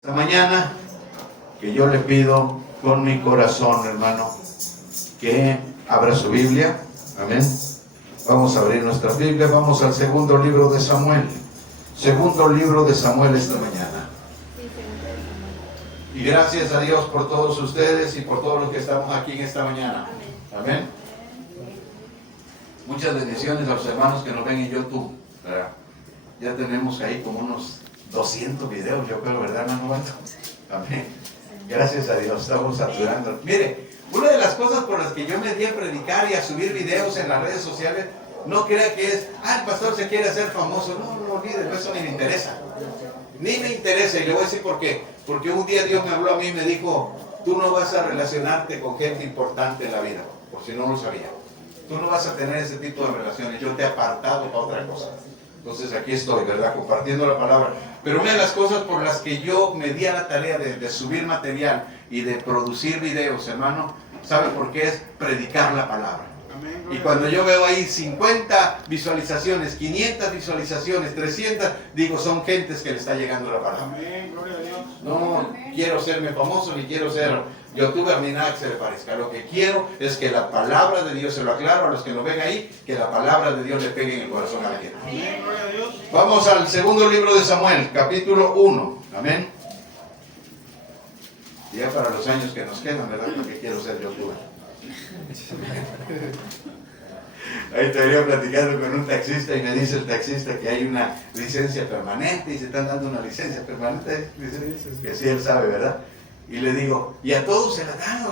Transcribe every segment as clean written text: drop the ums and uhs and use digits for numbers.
Esta mañana, que yo le pido con mi corazón, hermano, que abra su Biblia. Amén. Vamos a abrir nuestra Biblia. Vamos al segundo libro de Samuel. Segundo libro de Samuel esta mañana. Y gracias a Dios por todos ustedes y por todos los que estamos aquí en esta mañana. Amén. Muchas bendiciones a los hermanos que nos ven en YouTube, ¿verdad? Ya tenemos ahí como unos 200 videos, yo creo, ¿verdad, hermano? Amén. Gracias a Dios, estamos saturando. Mire, una de las cosas por las que yo me di a predicar y a subir videos en las redes sociales, no crea que es, el pastor se quiere hacer famoso. No, olvídelo, eso ni me interesa. Ni me interesa, y le voy a decir por qué. Porque un día Dios me habló a mí y me dijo, tú no vas a relacionarte con gente importante en la vida, por si no lo sabía. Tú no vas a tener ese tipo de relaciones, yo te he apartado para otra cosa. Entonces aquí estoy, ¿verdad? Compartiendo la palabra. Pero una de las cosas por las que yo me di a la tarea de subir material y de producir videos, hermano, ¿sabe por qué? Es predicar la palabra. Amén. Y cuando yo veo ahí 50 visualizaciones, 500 visualizaciones, 300, digo, son gentes que le está llegando la palabra. Amén, gloria a Dios. No quiero serme famoso ni quiero ser youtuber ni nada que se le parezca. Lo que quiero es que la palabra de Dios, se lo aclaro a los que nos ven ahí, que la palabra de Dios le pegue en el corazón a la gente. Amén, gloria a Dios. Vamos al segundo libro de Samuel, capítulo 1. Amén. Ya para los años que nos quedan, ¿verdad? Porque quiero ser youtuber. Ahí estaría platicando con un taxista y me dice el taxista que hay una licencia permanente y se están dando una licencia permanente. Que sí, él sabe, ¿verdad? Y le digo, y a todos se la dan,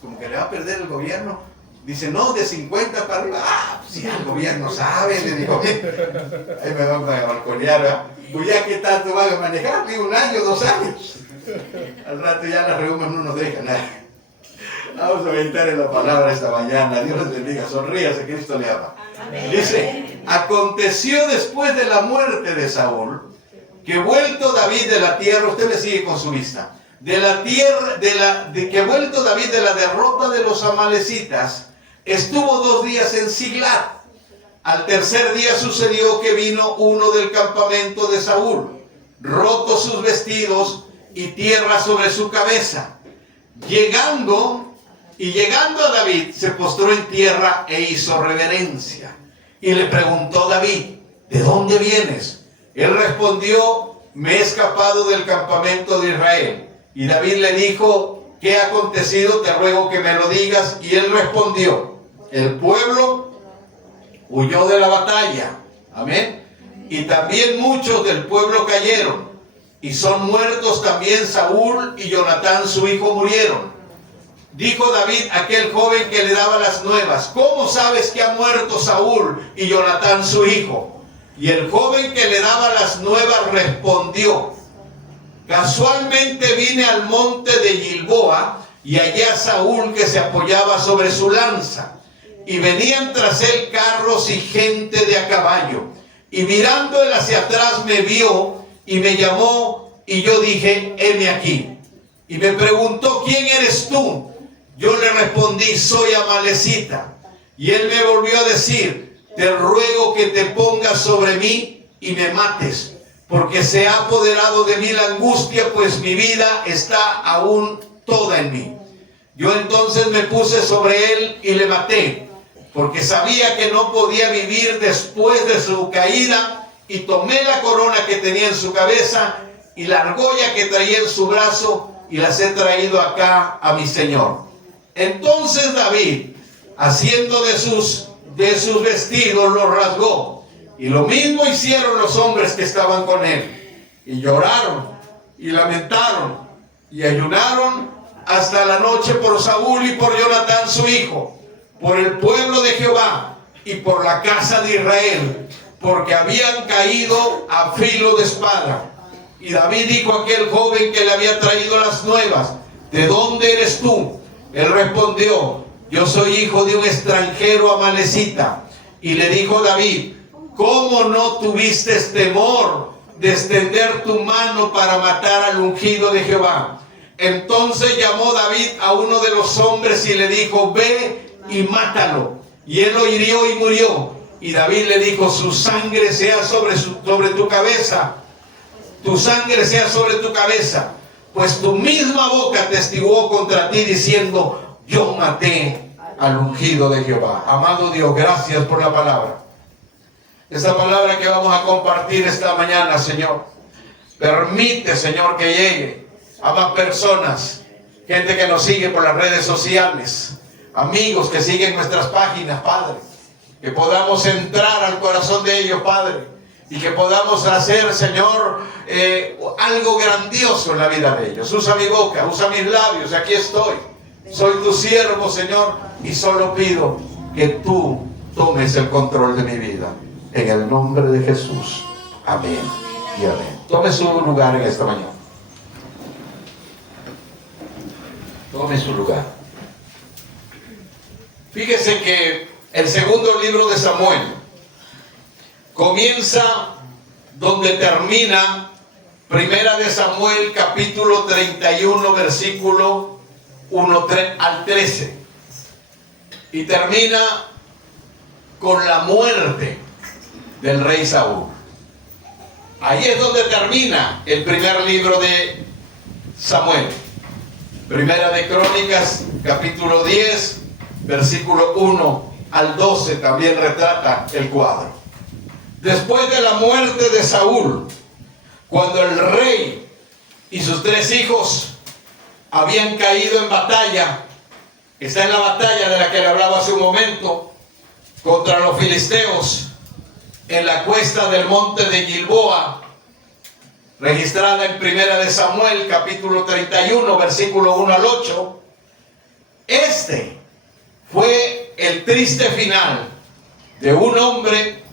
como que le va a perder el gobierno. Dice, no, de 50 para arriba. Si el gobierno sabe, le digo, ahí me van a balconear, ¿verdad? Pues ya que tanto van a manejar, digo, 1 año, 2 años. Al rato ya las reumas no nos dejan nada. Vamos a meditar en la palabra esta mañana. Dios les bendiga, sonríase, Cristo le ama. Amén. Dice, aconteció después de la muerte de Saúl, que vuelto David de la tierra, usted le sigue con su vista, que vuelto David de la derrota de los amalecitas, estuvo 2 días en Siglat. Al tercer día sucedió que vino uno del campamento de Saúl, rotos sus vestidos y tierra sobre su cabeza. Llegando a David, se postró en tierra e hizo reverencia. Y le preguntó David, ¿de dónde vienes? Él respondió, me he escapado del campamento de Israel. Y David le dijo, ¿qué ha acontecido? Te ruego que me lo digas. Y él respondió, el pueblo huyó de la batalla. Amén. Y también muchos del pueblo cayeron. Y son muertos también Saúl y Jonatán su hijo murieron. Dijo David a aquel joven que le daba las nuevas, ¿cómo sabes que ha muerto Saúl y Jonatán su hijo? Y el joven que le daba las nuevas respondió, casualmente vine al monte de Gilboa y hallé a Saúl que se apoyaba sobre su lanza. Y venían tras él carros y gente de a caballo. Y mirando él hacia atrás me vio y me llamó y yo dije, heme aquí. Y me preguntó, ¿quién eres tú? Yo le respondí, soy amalecita. Y él me volvió a decir, te ruego que te pongas sobre mí y me mates, porque se ha apoderado de mí la angustia, pues mi vida está aún toda en mí. Yo entonces me puse sobre él y le maté, porque sabía que no podía vivir después de su caída, y tomé la corona que tenía en su cabeza y la argolla que traía en su brazo y las he traído acá a mi señor. Entonces David, haciendo de sus vestidos, los rasgó. Y lo mismo hicieron los hombres que estaban con él. Y lloraron, y lamentaron, y ayunaron hasta la noche por Saúl y por Jonatán su hijo, por el pueblo de Jehová y por la casa de Israel, porque habían caído a filo de espada. Y David dijo a aquel joven que le había traído las nuevas, ¿de dónde eres tú? Él respondió, yo soy hijo de un extranjero amalecita. Y le dijo David, ¿cómo no tuviste temor de extender tu mano para matar al ungido de Jehová? Entonces llamó David a uno de los hombres y le dijo, ve y mátalo. Y él lo hirió y murió. Y David le dijo, su sangre sea sobre tu cabeza. Tu sangre sea sobre tu cabeza. pues tu misma boca testiguó contra ti diciendo, yo maté al ungido de Jehová. Amado Dios, gracias por la palabra. Esta palabra que vamos a compartir esta mañana, Señor, permite, Señor, que llegue a más personas, gente que nos sigue por las redes sociales, amigos que siguen nuestras páginas, Padre, que podamos entrar al corazón de ellos, Padre, y que podamos hacer, Señor, algo grandioso en la vida de ellos. Usa mi boca, usa mis labios, aquí estoy. Soy tu siervo, Señor, y solo pido que tú tomes el control de mi vida. En el nombre de Jesús. Amén y amén. Tome su lugar en esta mañana. Tome su lugar. Fíjese que el segundo libro de Samuel comienza donde termina Primera de Samuel, capítulo 31, versículo 1 al 13. Y termina con la muerte del rey Saúl. Ahí es donde termina el primer libro de Samuel. Primera de Crónicas, capítulo 10, versículo 1 al 12, también retrata el cuadro. Después de la muerte de Saúl, cuando el rey y sus 3 hijos habían caído en batalla, está en la batalla de la que le hablaba hace un momento, contra los filisteos, en la cuesta del monte de Gilboa, registrada en Primera de Samuel, capítulo 31, versículo 1 al 8. Este fue el triste final de un hombre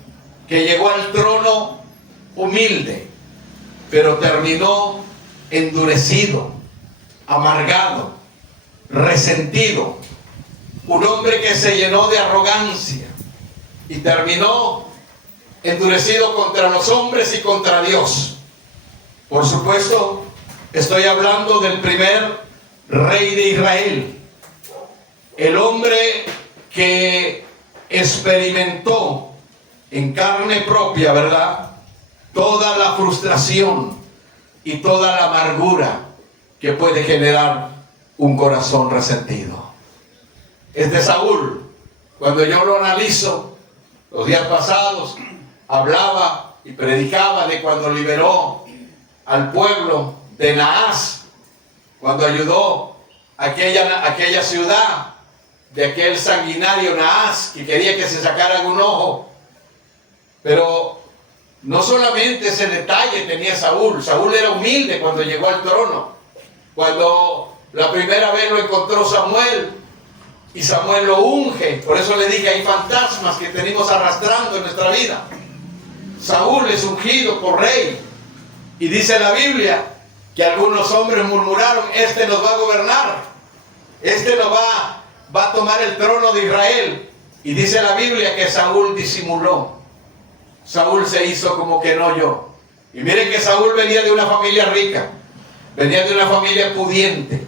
que llegó al trono humilde, pero terminó endurecido, amargado, resentido. Un hombre que se llenó de arrogancia y terminó endurecido contra los hombres y contra Dios. Por supuesto, estoy hablando del primer rey de Israel, el hombre que experimentó en carne propia, ¿verdad?, toda la frustración y toda la amargura que puede generar un corazón resentido. Este Saúl, cuando yo lo analizo, los días pasados, hablaba y predicaba de cuando liberó al pueblo de Naas, cuando ayudó a aquella ciudad de aquel sanguinario Naas que quería que se sacaran un ojo. Pero no solamente ese detalle tenía Saúl. Saúl era humilde cuando llegó al trono. Cuando la primera vez lo encontró Samuel y Samuel lo unge. Por eso le dije, hay fantasmas que tenemos arrastrando en nuestra vida. Saúl es ungido por rey. Y dice la Biblia que algunos hombres murmuraron, este nos va a gobernar. Este nos va a tomar el trono de Israel. Y dice la Biblia que Saúl disimuló. Saúl se hizo como que no oyó. Y miren que Saúl venía de una familia rica. Venía de una familia pudiente.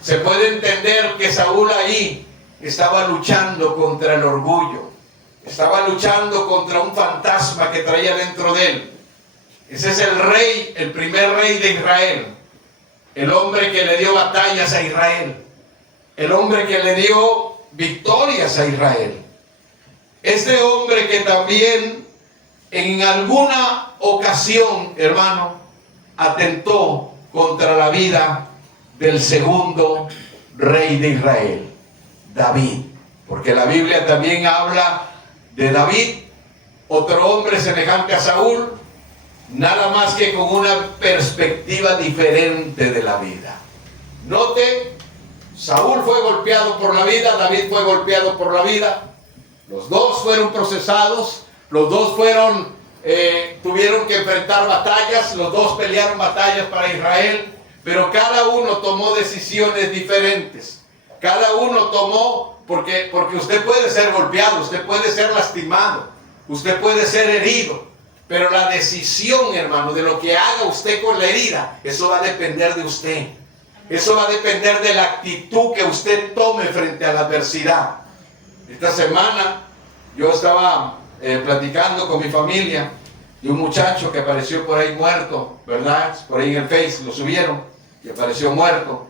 Se puede entender que Saúl ahí estaba luchando contra el orgullo. Estaba luchando contra un fantasma que traía dentro de él. Ese es el rey, el primer rey de Israel. El hombre que le dio batallas a Israel. El hombre que le dio victorias a Israel. Este hombre que también en alguna ocasión, hermano, atentó contra la vida del segundo rey de Israel, David. Porque la Biblia también habla de David, otro hombre semejante a Saúl, nada más que con una perspectiva diferente de la vida. Note, Saúl fue golpeado por la vida, David fue golpeado por la vida. Los dos fueron procesados, los dos tuvieron que enfrentar batallas, los dos pelearon batallas para Israel, pero cada uno tomó decisiones diferentes. Cada uno tomó, porque usted puede ser golpeado, usted puede ser lastimado, usted puede ser herido, pero la decisión, hermano, de lo que haga usted con la herida, eso va a depender de usted. Eso va a depender de la actitud que usted tome frente a la adversidad. Esta semana yo estaba platicando con mi familia de un muchacho que apareció por ahí muerto, ¿verdad? Por ahí en el Face lo subieron. y apareció muerto.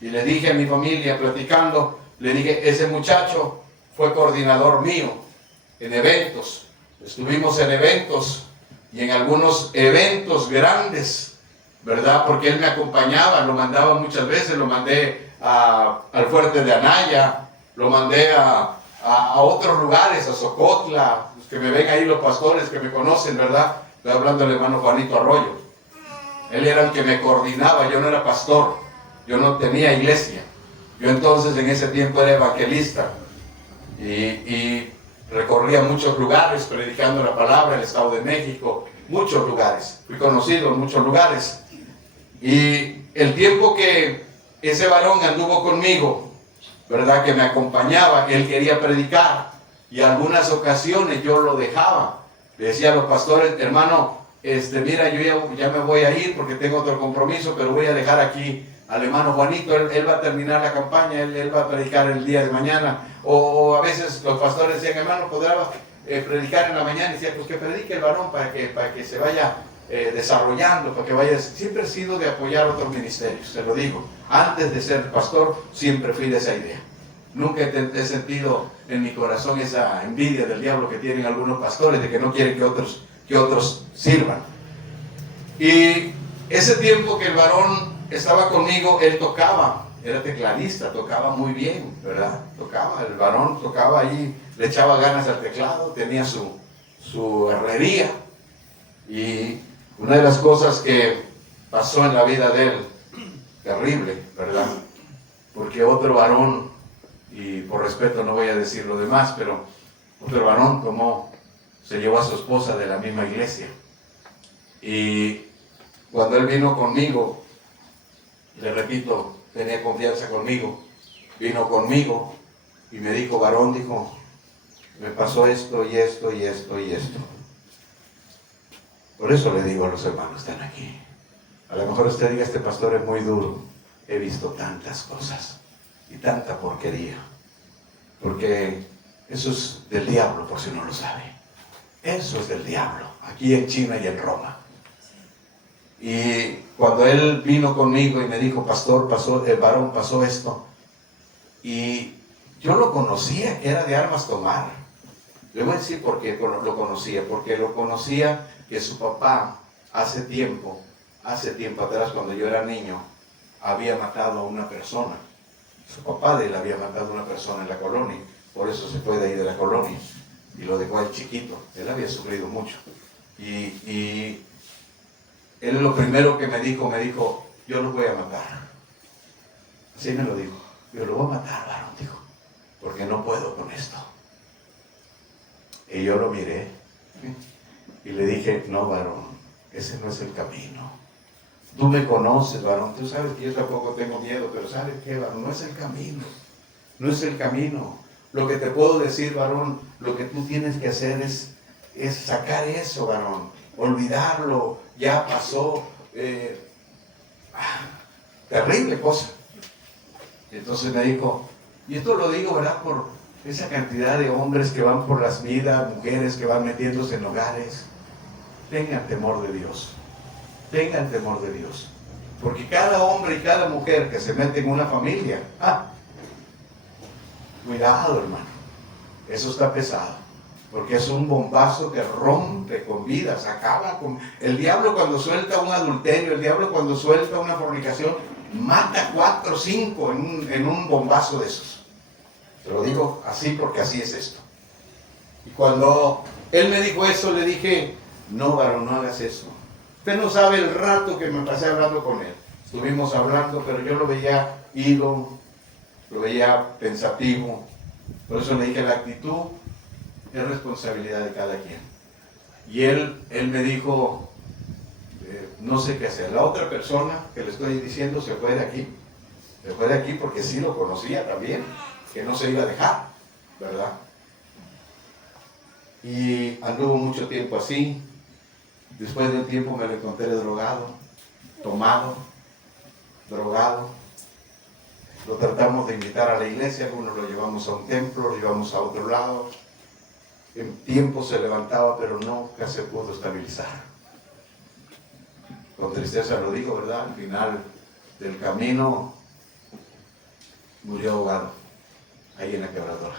Y le dije a mi familia, platicando, le dije, ese muchacho fue coordinador mío en eventos. Estuvimos en eventos y en algunos eventos grandes, ¿verdad? Porque él me acompañaba, lo mandaba muchas veces, lo mandé al fuerte de Anaya, lo mandé a otros lugares, a Socotla, los que me ven ahí, los pastores que me conocen, ¿verdad? Estoy hablando del hermano Juanito Arroyo. Él era el que me coordinaba, yo no era pastor, yo no tenía iglesia. Yo entonces en ese tiempo era evangelista y recorría muchos lugares predicando la palabra, el Estado de México, muchos lugares. Fui conocido en muchos lugares. Y el tiempo que ese varón anduvo conmigo, ¿verdad? Que me acompañaba, él quería predicar y algunas ocasiones yo lo dejaba. Le decía a los pastores, hermano, mira, yo ya me voy a ir porque tengo otro compromiso, pero voy a dejar aquí al hermano Juanito, él va a terminar la campaña, él va a predicar el día de mañana. O a veces los pastores decían, hermano, ¿podrá predicar en la mañana? Y decía, pues que predique el varón para que se vaya desarrollando, para que vaya. Siempre he sido de apoyar otros ministerios, te lo digo. Antes de ser pastor, siempre fui de esa idea. Nunca he sentido en mi corazón esa envidia del diablo que tienen algunos pastores, de que no quieren que otros sirvan. Y ese tiempo que el varón estaba conmigo, él tocaba, era tecladista, tocaba muy bien, ¿verdad? El varón tocaba ahí, le echaba ganas al teclado, tenía su herrería. Y una de las cosas que pasó en la vida de él, terrible, ¿verdad? Porque otro varón, y por respeto no voy a decir lo demás, pero otro varón se llevó a su esposa de la misma iglesia. Y cuando él vino conmigo, le repito, tenía confianza conmigo, vino conmigo y me dijo, varón, dijo, me pasó esto y esto y esto y esto. Por eso le digo a los hermanos, están aquí. A lo mejor usted diga, este pastor es muy duro. He visto tantas cosas y tanta porquería. Porque eso es del diablo, por si no lo sabe. Eso es del diablo, aquí en China y en Roma. Y cuando él vino conmigo y me dijo, pastor, el varón pasó esto. Y yo lo conocía, que era de armas tomar. Le voy a decir por qué lo conocía. Porque lo conocía que su papá hace tiempo atrás, cuando yo era niño, había matado a una persona. Su papá de él había matado a una persona en la colonia. Por eso se fue de ahí de la colonia. Y lo dejó al chiquito. Él había sufrido mucho. Y él lo primero que me dijo, yo lo voy a matar. Así me lo dijo. Yo lo voy a matar, varón, dijo, porque no puedo con esto. Y yo lo miré y le dije, no, varón, ese no es el camino. Tú me conoces, varón, tú sabes que yo tampoco tengo miedo, pero ¿sabes qué, varón? No es el camino. No es el camino. Lo que te puedo decir, varón, lo que tú tienes que hacer es sacar eso, varón. Olvidarlo, ya pasó. Terrible cosa. Entonces me dijo, y esto lo digo, ¿verdad? Por esa cantidad de hombres que van por las vidas, mujeres que van metiéndose en hogares. Tengan temor de Dios. Tengan temor de Dios. Porque cada hombre y cada mujer que se mete en una familia, cuidado, hermano. Eso está pesado. Porque es un bombazo que rompe con vidas, acaba con... El diablo cuando suelta un adulterio, el diablo cuando suelta una fornicación, mata 4 o 5 en un bombazo de esos. Te lo digo así porque así es esto. Y cuando él me dijo eso, le dije, no, varón, no hagas eso. Usted no sabe el rato que me pasé hablando con él. Estuvimos hablando, pero yo lo veía ido, lo veía pensativo. Por eso le dije, la actitud es responsabilidad de cada quien. Y él me dijo, no sé qué hacer. La otra persona que le estoy diciendo se fue de aquí. Se fue de aquí porque sí lo conocía también, que no se iba a dejar, ¿verdad? Y anduvo mucho tiempo así. Después de un tiempo me lo encontré drogado, tomado, drogado. Lo tratamos de invitar a la iglesia, algunos lo llevamos a un templo, lo llevamos a otro lado. En tiempo se levantaba, pero nunca se pudo estabilizar. Con tristeza lo digo, ¿verdad? Al final del camino murió ahogado, ahí en la quebradora.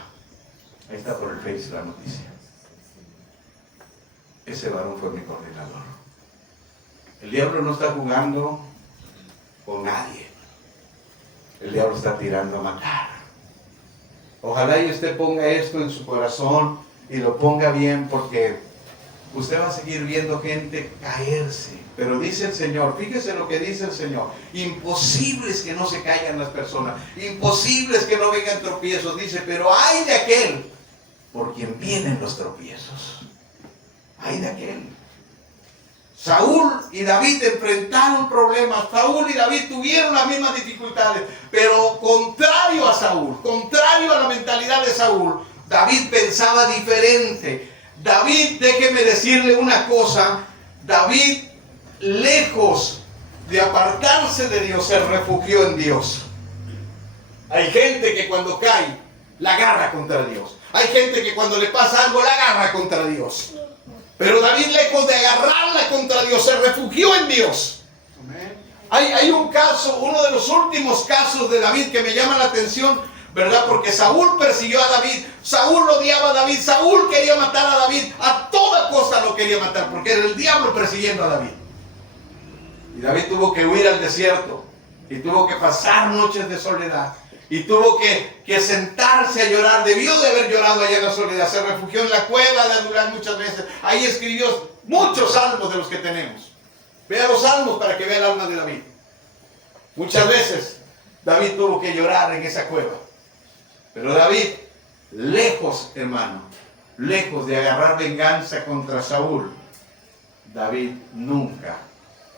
Ahí está por el Face la noticia. Ese varón fue mi coordinador. El diablo no está jugando con nadie. El diablo está tirando a matar. Ojalá y usted ponga esto en su corazón y lo ponga bien, porque usted va a seguir viendo gente caerse. Pero dice el Señor, fíjese lo que dice el Señor: imposible es que no se caigan las personas, imposible es que no vengan tropiezos. Dice, pero ay de aquel por quien vienen los tropiezos. Ay de aquel. Saúl y David enfrentaron problemas. Saúl y David tuvieron las mismas dificultades, pero contrario a Saúl, contrario a la mentalidad de Saúl, David pensaba diferente. David, déjeme decirle una cosa, David, lejos de apartarse de Dios, se refugió en Dios. Hay gente que cuando cae, la agarra contra Dios. Hay gente que cuando le pasa algo, la agarra contra Dios. Pero David, lejos de agarrarla contra Dios, se refugió en Dios. Hay un caso, uno de los últimos casos de David que me llama la atención, ¿verdad? Porque Saúl persiguió a David, Saúl odiaba a David, Saúl quería matar a David, a toda costa lo quería matar, porque era el diablo persiguiendo a David. Y David tuvo que huir al desierto, y tuvo que pasar noches de soledad, y tuvo que sentarse a llorar. Debió de haber llorado allá en la soledad. Se refugió en la cueva de Adulán muchas veces. Ahí escribió muchos salmos de los que tenemos. Vea los salmos para que vea el alma de David. Muchas veces David tuvo que llorar en esa cueva. Pero David, lejos, hermano, lejos de agarrar venganza contra Saúl, David nunca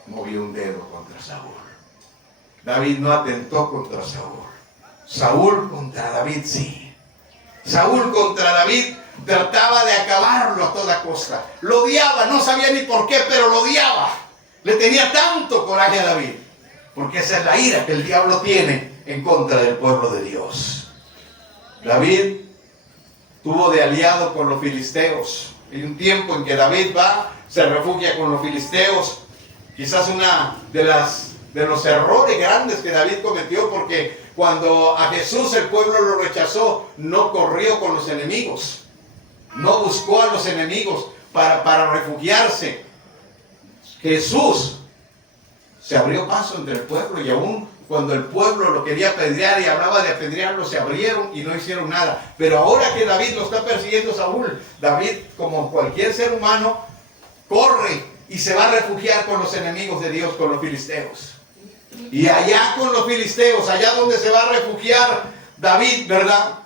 movió un dedo contra Saúl. David no atentó contra Saúl. Saúl contra David, sí. Saúl contra David trataba de acabarlo a toda costa. Lo odiaba, no sabía ni por qué, pero lo odiaba. Le tenía tanto coraje a David, porque esa es la ira que el diablo tiene en contra del pueblo de Dios. David tuvo de aliado con los filisteos. Hay un tiempo en que David se refugia con los filisteos. Quizás una de los errores grandes que David cometió, porque cuando a Jesús el pueblo lo rechazó, no corrió con los enemigos, no buscó a los enemigos para refugiarse. Jesús se abrió paso entre el pueblo, y aún cuando el pueblo lo quería apedrear y hablaba de apedrearlo, se abrieron y no hicieron nada. Pero ahora que David lo está persiguiendo Saúl, David, como cualquier ser humano, corre y se va a refugiar con los enemigos de Dios, con los filisteos. Y allá con los filisteos, allá donde se va a refugiar David, ¿verdad?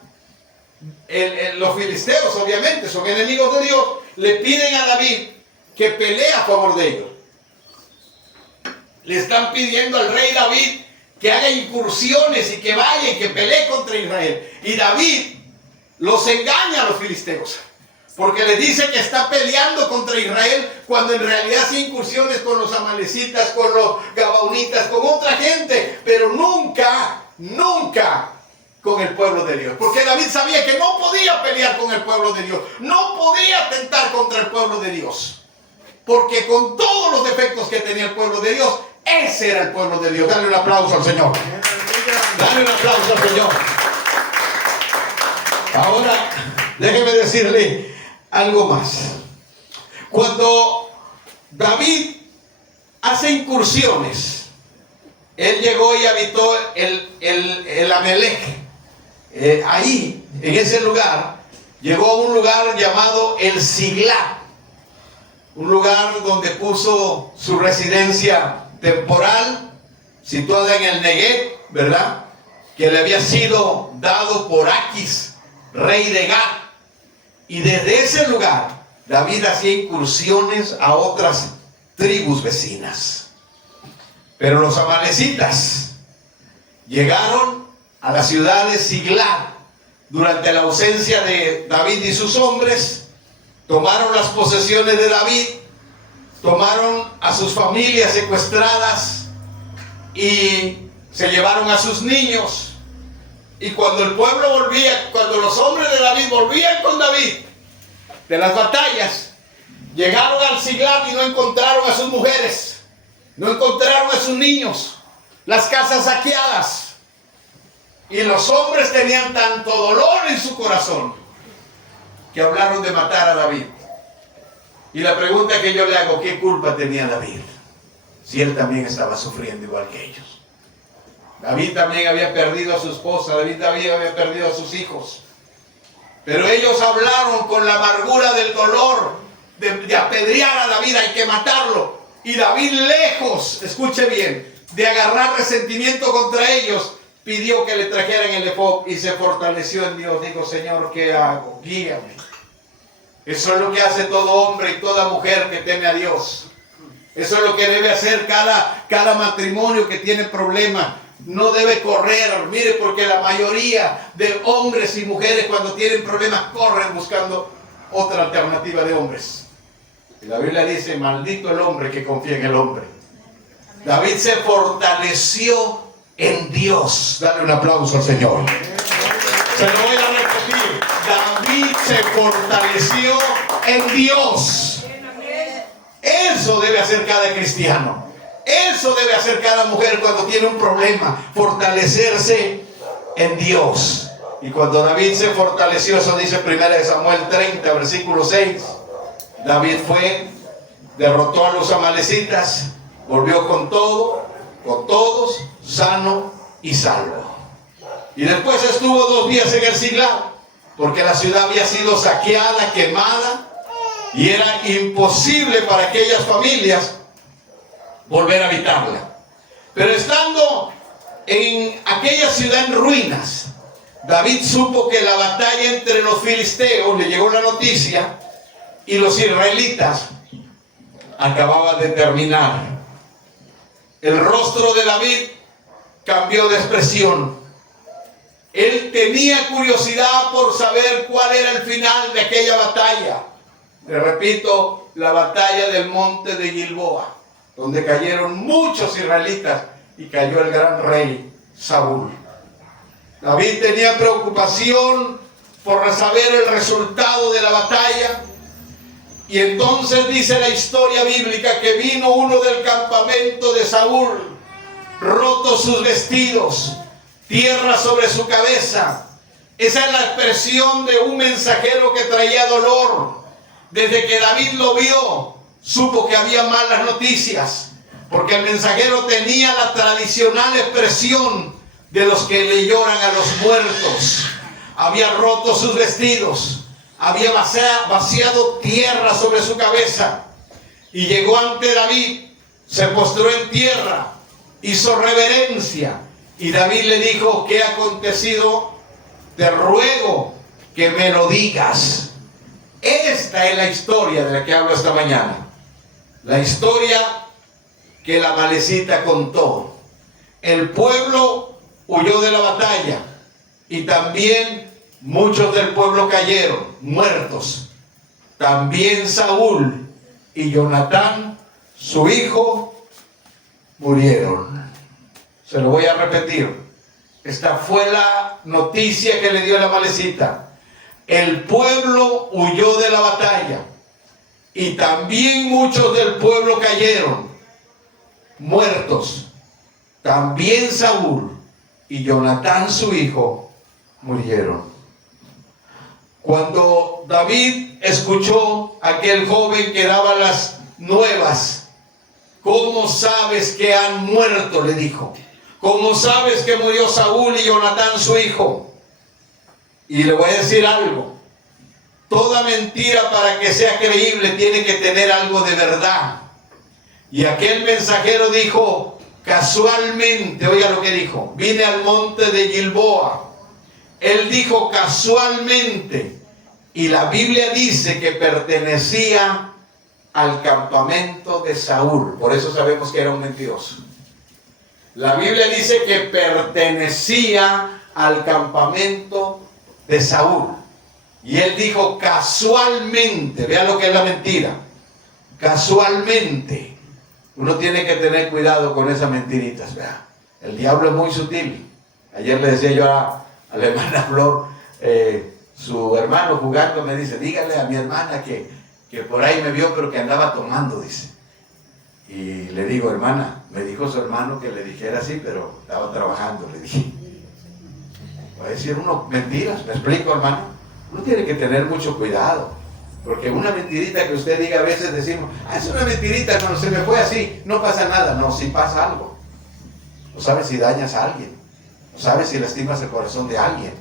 Los filisteos obviamente son enemigos de Dios, le piden a David que pelee a favor de ellos. Le están pidiendo al rey David que haga incursiones y que vaya y que pelee contra Israel. Y David los engaña a los filisteos, porque les dice que está peleando contra Israel, cuando en realidad hace incursiones con los amalecitas, con los gabaonitas, con otra gente, pero nunca con el pueblo de Dios. Porque David sabía que no podía pelear con el pueblo de Dios, no podía atentar contra el pueblo de Dios, porque con todos los defectos que tenía el pueblo de Dios, ese era el pueblo de Dios. Dale un aplauso al Señor. Dale un aplauso al Señor. Ahora, déjeme decirle algo más. Cuando David hace incursiones, él llegó y habitó el Amelec. Ahí, en ese lugar, llegó a un lugar llamado el Siglat, un lugar donde puso su residencia temporal, situada en el Negev, ¿verdad? Que le había sido dado por Aquis, rey de Gat. Y desde ese lugar, David hacía incursiones a otras tribus vecinas. Pero los amalecitas llegaron a la ciudad de Siglat durante la ausencia de David y sus hombres, tomaron las posesiones de David, tomaron a sus familias secuestradas y se llevaron a sus niños. Y cuando el pueblo volvía, cuando los hombres de David volvían con David de las batallas, llegaron al Siglat y no encontraron a sus mujeres, no encontraron a sus niños, las casas saqueadas. Y los hombres tenían tanto dolor en su corazón que hablaron de matar a David. Y la pregunta que yo le hago, ¿qué culpa tenía David? Si él también estaba sufriendo igual que ellos. David también había perdido a su esposa, David también había perdido a sus hijos. Pero ellos hablaron con la amargura del dolor de apedrear a David, hay que matarlo. Y David, lejos, escuche bien, de agarrar resentimiento contra ellos, pidió que le trajeran el efod y se fortaleció en Dios. Dijo, Señor, ¿qué hago? Guíame. Eso es lo que hace todo hombre y toda mujer que teme a Dios. Eso es lo que debe hacer cada matrimonio que tiene problemas. No debe correr, mire, porque la mayoría de hombres y mujeres cuando tienen problemas corren buscando otra alternativa de hombres. Y la Biblia dice, maldito el hombre que confía en el hombre. David se fortaleció en Dios. Dale un aplauso al Señor. Se lo voy a repetir. David se fortaleció en Dios. Eso debe hacer cada cristiano. Eso debe hacer cada mujer cuando tiene un problema. Fortalecerse en Dios. Y cuando David se fortaleció, eso dice 1 Samuel 30, versículo 6. David fue, derrotó a los amalecitas, volvió con todo, con todos, sano y salvo. Y después estuvo 2 días en el Siglag, porque la ciudad había sido saqueada, quemada, y era imposible para aquellas familias volver a habitarla. Pero estando en aquella ciudad en ruinas, David supo que la batalla entre los filisteos, le llegó la noticia, y los israelitas acababa de terminar. El rostro de David cambió de expresión. Él tenía curiosidad por saber cuál era el final de aquella batalla. Le repito, la batalla del monte de Gilboa, donde cayeron muchos israelitas y cayó el gran rey Saúl. David tenía preocupación por saber el resultado de la batalla. Y entonces dice la historia bíblica que vino uno del campamento de Saúl, rotos sus vestidos, tierra sobre su cabeza. Esa es la expresión de un mensajero que traía dolor. Desde que David lo vio, supo que había malas noticias, porque el mensajero tenía la tradicional expresión de los que le lloran a los muertos. Había roto sus vestidos, había vaciado tierra sobre su cabeza, y llegó ante David, se postró en tierra, hizo reverencia, y David le dijo, ¿qué ha acontecido? Te ruego que me lo digas. Esta es la historia de la que hablo esta mañana. La historia que la amalecita contó. El pueblo huyó de la batalla y también muchos del pueblo cayeron, muertos. También Saúl y Jonatán, su hijo, murieron. Se lo voy a repetir. Esta fue la noticia que le dio la amalecita. El pueblo huyó de la batalla y también muchos del pueblo cayeron, muertos. También Saúl y Jonatán, su hijo, murieron. Cuando David escuchó a aquel joven que daba las nuevas, ¿cómo sabes que han muerto?, le dijo. ¿Cómo sabes que murió Saúl y Jonatán, su hijo? Y le voy a decir algo. Toda mentira, para que sea creíble, tiene que tener algo de verdad. Y aquel mensajero dijo, casualmente, oiga lo que dijo, vine al monte de Gilboa. Él dijo casualmente, y la Biblia dice que pertenecía al campamento de Saúl. Por eso sabemos que era un mentiroso. La Biblia dice que pertenecía al campamento de Saúl. Y él dijo casualmente. Vean lo que es la mentira. Casualmente. Uno tiene que tener cuidado con esas mentiritas. Vean. El diablo es muy sutil. Ayer le decía yo a la hermana Flor, su hermano jugando me dice, dígale a mi hermana que por ahí me vio, pero que andaba tomando, dice. Y le digo, hermana, me dijo su hermano que le dijera así, pero estaba trabajando, le dije. Va a decir uno mentiras, ¿me explico, hermano? Uno tiene que tener mucho cuidado, porque una mentirita que usted diga, a veces decimos, es una mentirita, hermano, se me fue así, no pasa nada. No, sí pasa algo. No sabes si dañas a alguien, no sabes si lastimas el corazón de alguien.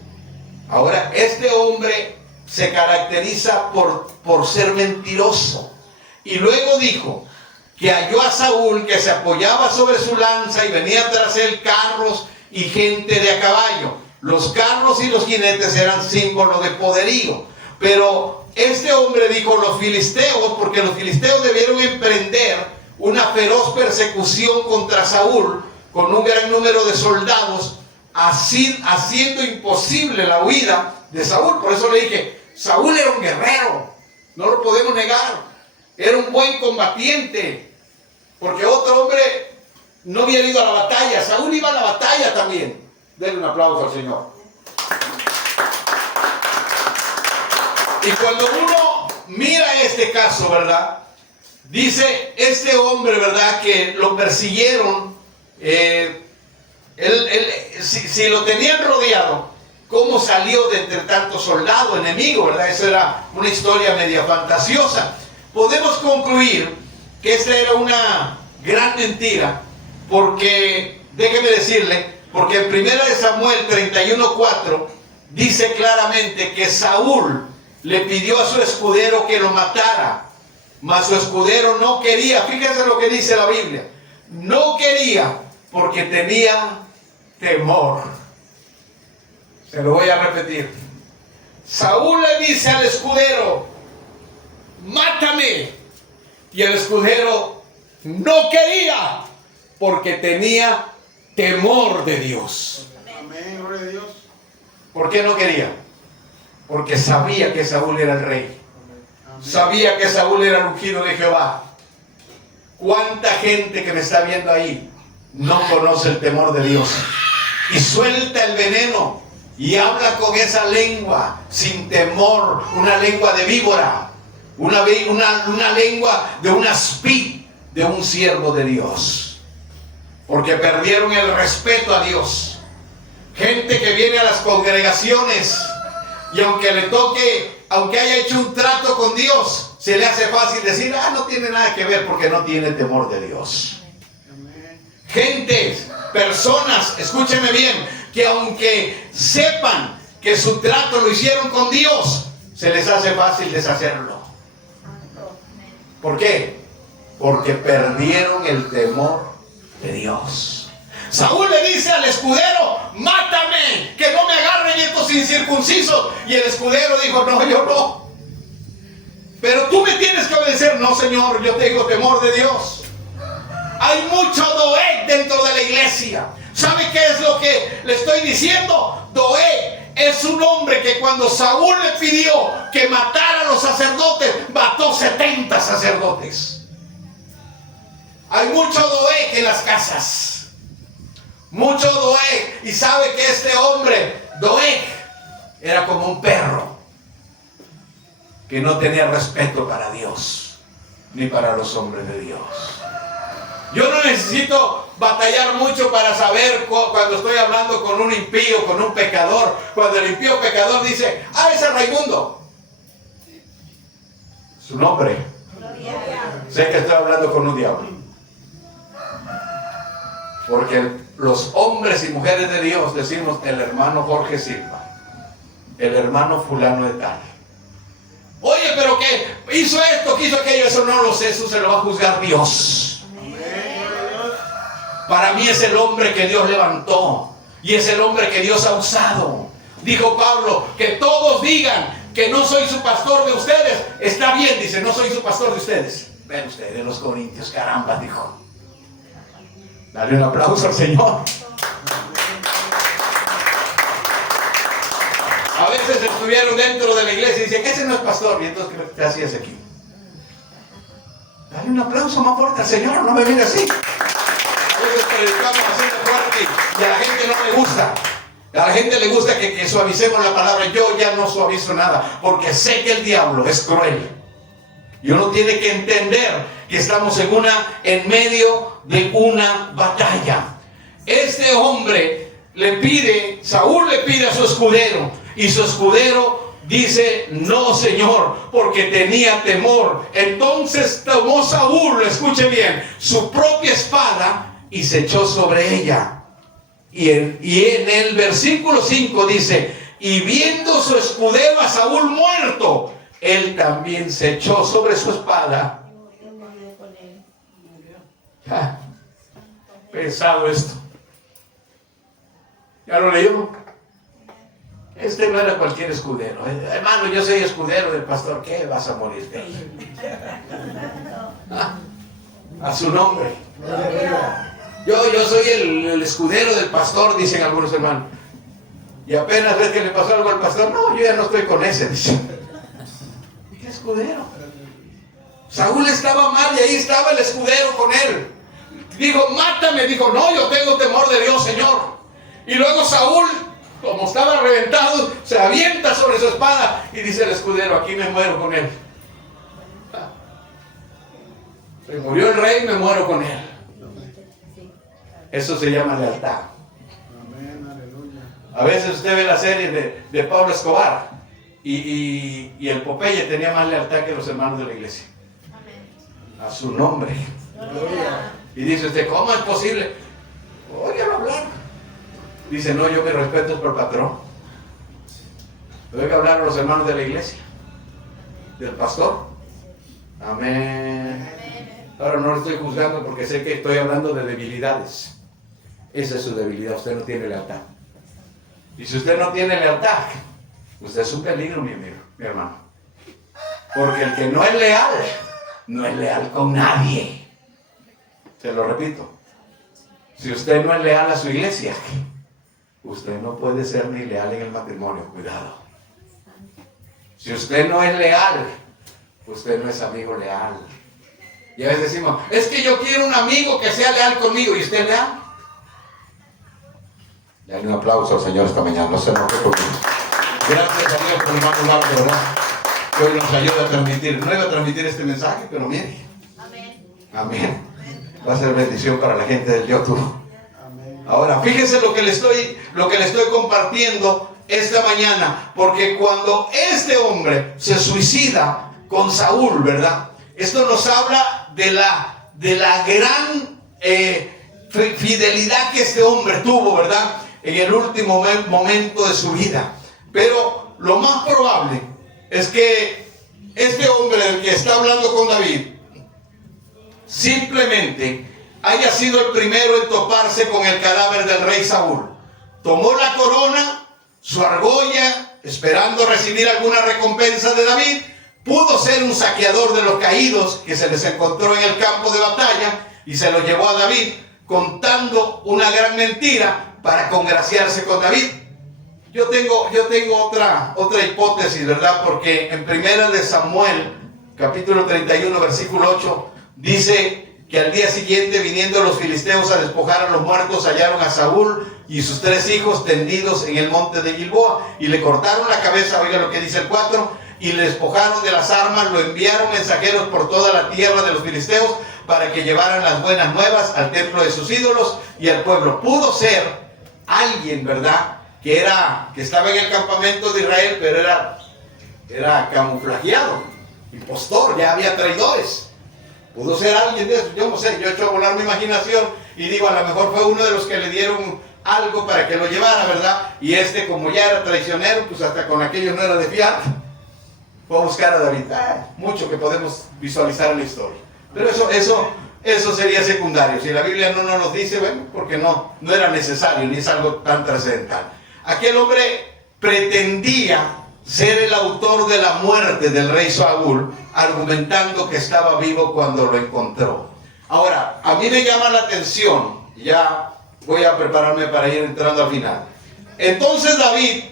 Ahora, este hombre se caracteriza por ser mentiroso. Y luego dijo que halló a Saúl que se apoyaba sobre su lanza y venía tras él carros y gente de a caballo. Los carros y los jinetes eran símbolos de poderío. Pero este hombre dijo, los filisteos, porque los filisteos debieron emprender una feroz persecución contra Saúl con un gran número de soldados, haciendo imposible la huida de Saúl. Por eso le dije, Saúl era un guerrero, no lo podemos negar. Era un buen combatiente, porque otro hombre no había ido a la batalla. Saúl iba a la batalla también. Denle un aplauso al Señor. Y cuando uno mira este caso, ¿verdad? Dice este hombre, ¿verdad? Que lo persiguieron. Si lo tenían rodeado, ¿cómo salió de entre tantos soldados enemigos, ¿verdad? Esa era una historia media fantasiosa. Podemos concluir que esta era una gran mentira, porque, déjeme decirle, porque en 1 Samuel 31:4 dice claramente que Saúl le pidió a su escudero que lo matara, mas su escudero no quería. Fíjense lo que dice la Biblia. No quería porque tenía temor. Se lo voy a repetir. Saúl le dice al escudero, mátame. Y el escudero no quería porque tenía temor de Dios. Amén, gloria a Dios. ¿Por qué no quería? Porque sabía que Saúl era el rey. Amén. Sabía que Saúl era el ungido de Jehová. ¿Cuánta gente que me está viendo ahí no conoce el temor de Dios? Y suelta el veneno y habla con esa lengua sin temor, una lengua de víbora, una lengua de un aspid de un siervo de Dios, porque perdieron el respeto a Dios. Gente que viene a las congregaciones y aunque le toque, aunque haya hecho un trato con Dios, se le hace fácil decir, no tiene nada que ver porque no tiene temor de Dios. Gente, personas, escúcheme bien, que aunque sepan que su trato lo hicieron con Dios, se les hace fácil deshacerlo. ¿Por qué? Porque perdieron el temor de Dios. Saúl le dice al escudero, mátame, que no me agarren estos incircuncisos. Y el escudero dijo, no, yo no. Pero tú me tienes que obedecer. No, Señor, yo tengo temor de Dios. Hay mucho Doeg dentro de la iglesia. ¿Sabe qué es lo que le estoy diciendo? Doeg es un hombre que cuando Saúl le pidió que matara a los sacerdotes, mató 70 sacerdotes. Hay mucho Doeg en las casas. Mucho Doeg. Y sabe que este hombre, Doeg, era como un perro que no tenía respeto para Dios ni para los hombres de Dios. Yo no necesito batallar mucho para saber cuando estoy hablando con un impío, con un pecador. Cuando el impío pecador dice, ese es Raimundo. Su nombre. Sé que estoy hablando con un diablo. Porque los hombres y mujeres de Dios decimos el hermano Jorge Silva, el hermano fulano de tal. Oye, pero ¿qué? ¿Hizo esto? ¿Qué hizo aquello? Eso no lo sé, eso se lo va a juzgar Dios. Para mí es el hombre que Dios levantó y es el hombre que Dios ha usado. Dijo Pablo, que todos digan que no soy su pastor de ustedes. Está bien, dice, no soy su pastor de ustedes. Ven ustedes de los Corintios, caramba, dijo. Dale un aplauso al Señor. A veces estuvieron dentro de la iglesia y dicen, ese no es pastor. Y entonces, ¿qué hacías aquí? Dale un aplauso más fuerte al Señor, no me mire así. A veces predicamos haciendo fuerte y a la gente no le gusta. A la gente le gusta que suavicemos la palabra. Yo ya no suavizo nada, porque sé que el diablo es cruel. Y uno tiene que entender que estamos en medio de una batalla. Este hombre Saúl le pide a su escudero, y su escudero dice: no, Señor, porque tenía temor. Entonces tomó Saúl, escuche bien, su propia espada y se echó sobre ella. Y en el versículo 5 dice: y viendo su escudero a Saúl muerto, él también se echó sobre su espada. Pesado esto. ¿Ya lo leyó? Este no era cualquier escudero. Hermano, yo soy escudero del pastor. ¿Qué? Vas a morir de él. A su nombre. Yo soy el escudero del pastor, dicen algunos hermanos. Y apenas ves que le pasó algo al pastor: no, yo ya no estoy con ese, dice. ¿Qué escudero? Saúl estaba mal y ahí estaba el escudero con él. Dijo: mátame. Dijo: no, yo tengo temor de Dios, Señor. Y luego Saúl, como estaba reventado, se avienta sobre su espada y dice el escudero: aquí me muero con él. Se murió el rey, me muero con él. Eso se llama lealtad. A veces usted ve la serie de Pablo Escobar y el Popeye tenía más lealtad que los hermanos de la iglesia. A su nombre. Y dice usted: ¿cómo es posible? Óigalo hablar. Dice: no, yo me respeto por patrón. Tengo que hablar a los hermanos de la iglesia, del pastor. Amén. Ahora no lo estoy juzgando porque sé que estoy hablando de debilidades. Esa es su debilidad. Usted no tiene lealtad. Y si usted no tiene lealtad, usted es un peligro, mi amigo, mi hermano. Porque el que no es leal con nadie. Se lo repito: si usted no es leal a su iglesia, usted no puede ser ni leal en el matrimonio. Cuidado. Si usted no es leal, usted no es amigo leal. Y a veces decimos: es que yo quiero un amigo que sea leal conmigo. ¿Y usted es leal? Dale un aplauso al Señor esta mañana. No se enoje conmigo. Gracias a Dios por el hermano Lauro, ¿verdad? Que hoy nos ayuda a transmitir. No iba a transmitir este mensaje, pero mire. Amén. Amén. Va a ser bendición para la gente del YouTube. Amén. Ahora, fíjese lo que le estoy compartiendo esta mañana. Porque cuando este hombre se suicida con Saúl, ¿verdad? Esto nos habla de la gran fidelidad que este hombre tuvo, ¿verdad? En el último momento de su vida. Pero lo más probable es que este hombre del que está hablando con David simplemente haya sido el primero en toparse con el cadáver del rey Saúl. Tomó la corona, su argolla, esperando recibir alguna recompensa de David. Pudo ser un saqueador de los caídos que se les encontró en el campo de batalla y se lo llevó a David, contando una gran mentira para congraciarse con David. Yo tengo otra hipótesis, ¿verdad? Porque en 1 Samuel, capítulo 31, versículo 8, dice que al día siguiente, viniendo los filisteos a despojar a los muertos, hallaron a Saúl y sus 3 hijos tendidos en el monte de Gilboa y le cortaron la cabeza. Oiga lo que dice el 4: y le despojaron de las armas, lo enviaron mensajeros por toda la tierra de los filisteos para que llevaran las buenas nuevas al templo de sus ídolos y al pueblo. Pudo ser alguien, ¿verdad?, que estaba en el campamento de Israel, pero era camuflajeado, impostor, ya había traidores. Pudo ser alguien de eso, yo no sé, yo he hecho a volar mi imaginación y digo: a lo mejor fue uno de los que le dieron algo para que lo llevara, ¿verdad? Y como ya era traicionero, pues hasta con aquello no era de fiar. Fue a buscar a David. Mucho que podemos visualizar en la historia. Pero eso sería secundario. Si la Biblia no nos dice, bueno, porque no era necesario, ni es algo tan trascendental. Aquel hombre pretendía ser el autor de la muerte del rey Saúl, argumentando que estaba vivo cuando lo encontró. Ahora, a mí me llama la atención, ya voy a prepararme para ir entrando al final. Entonces David,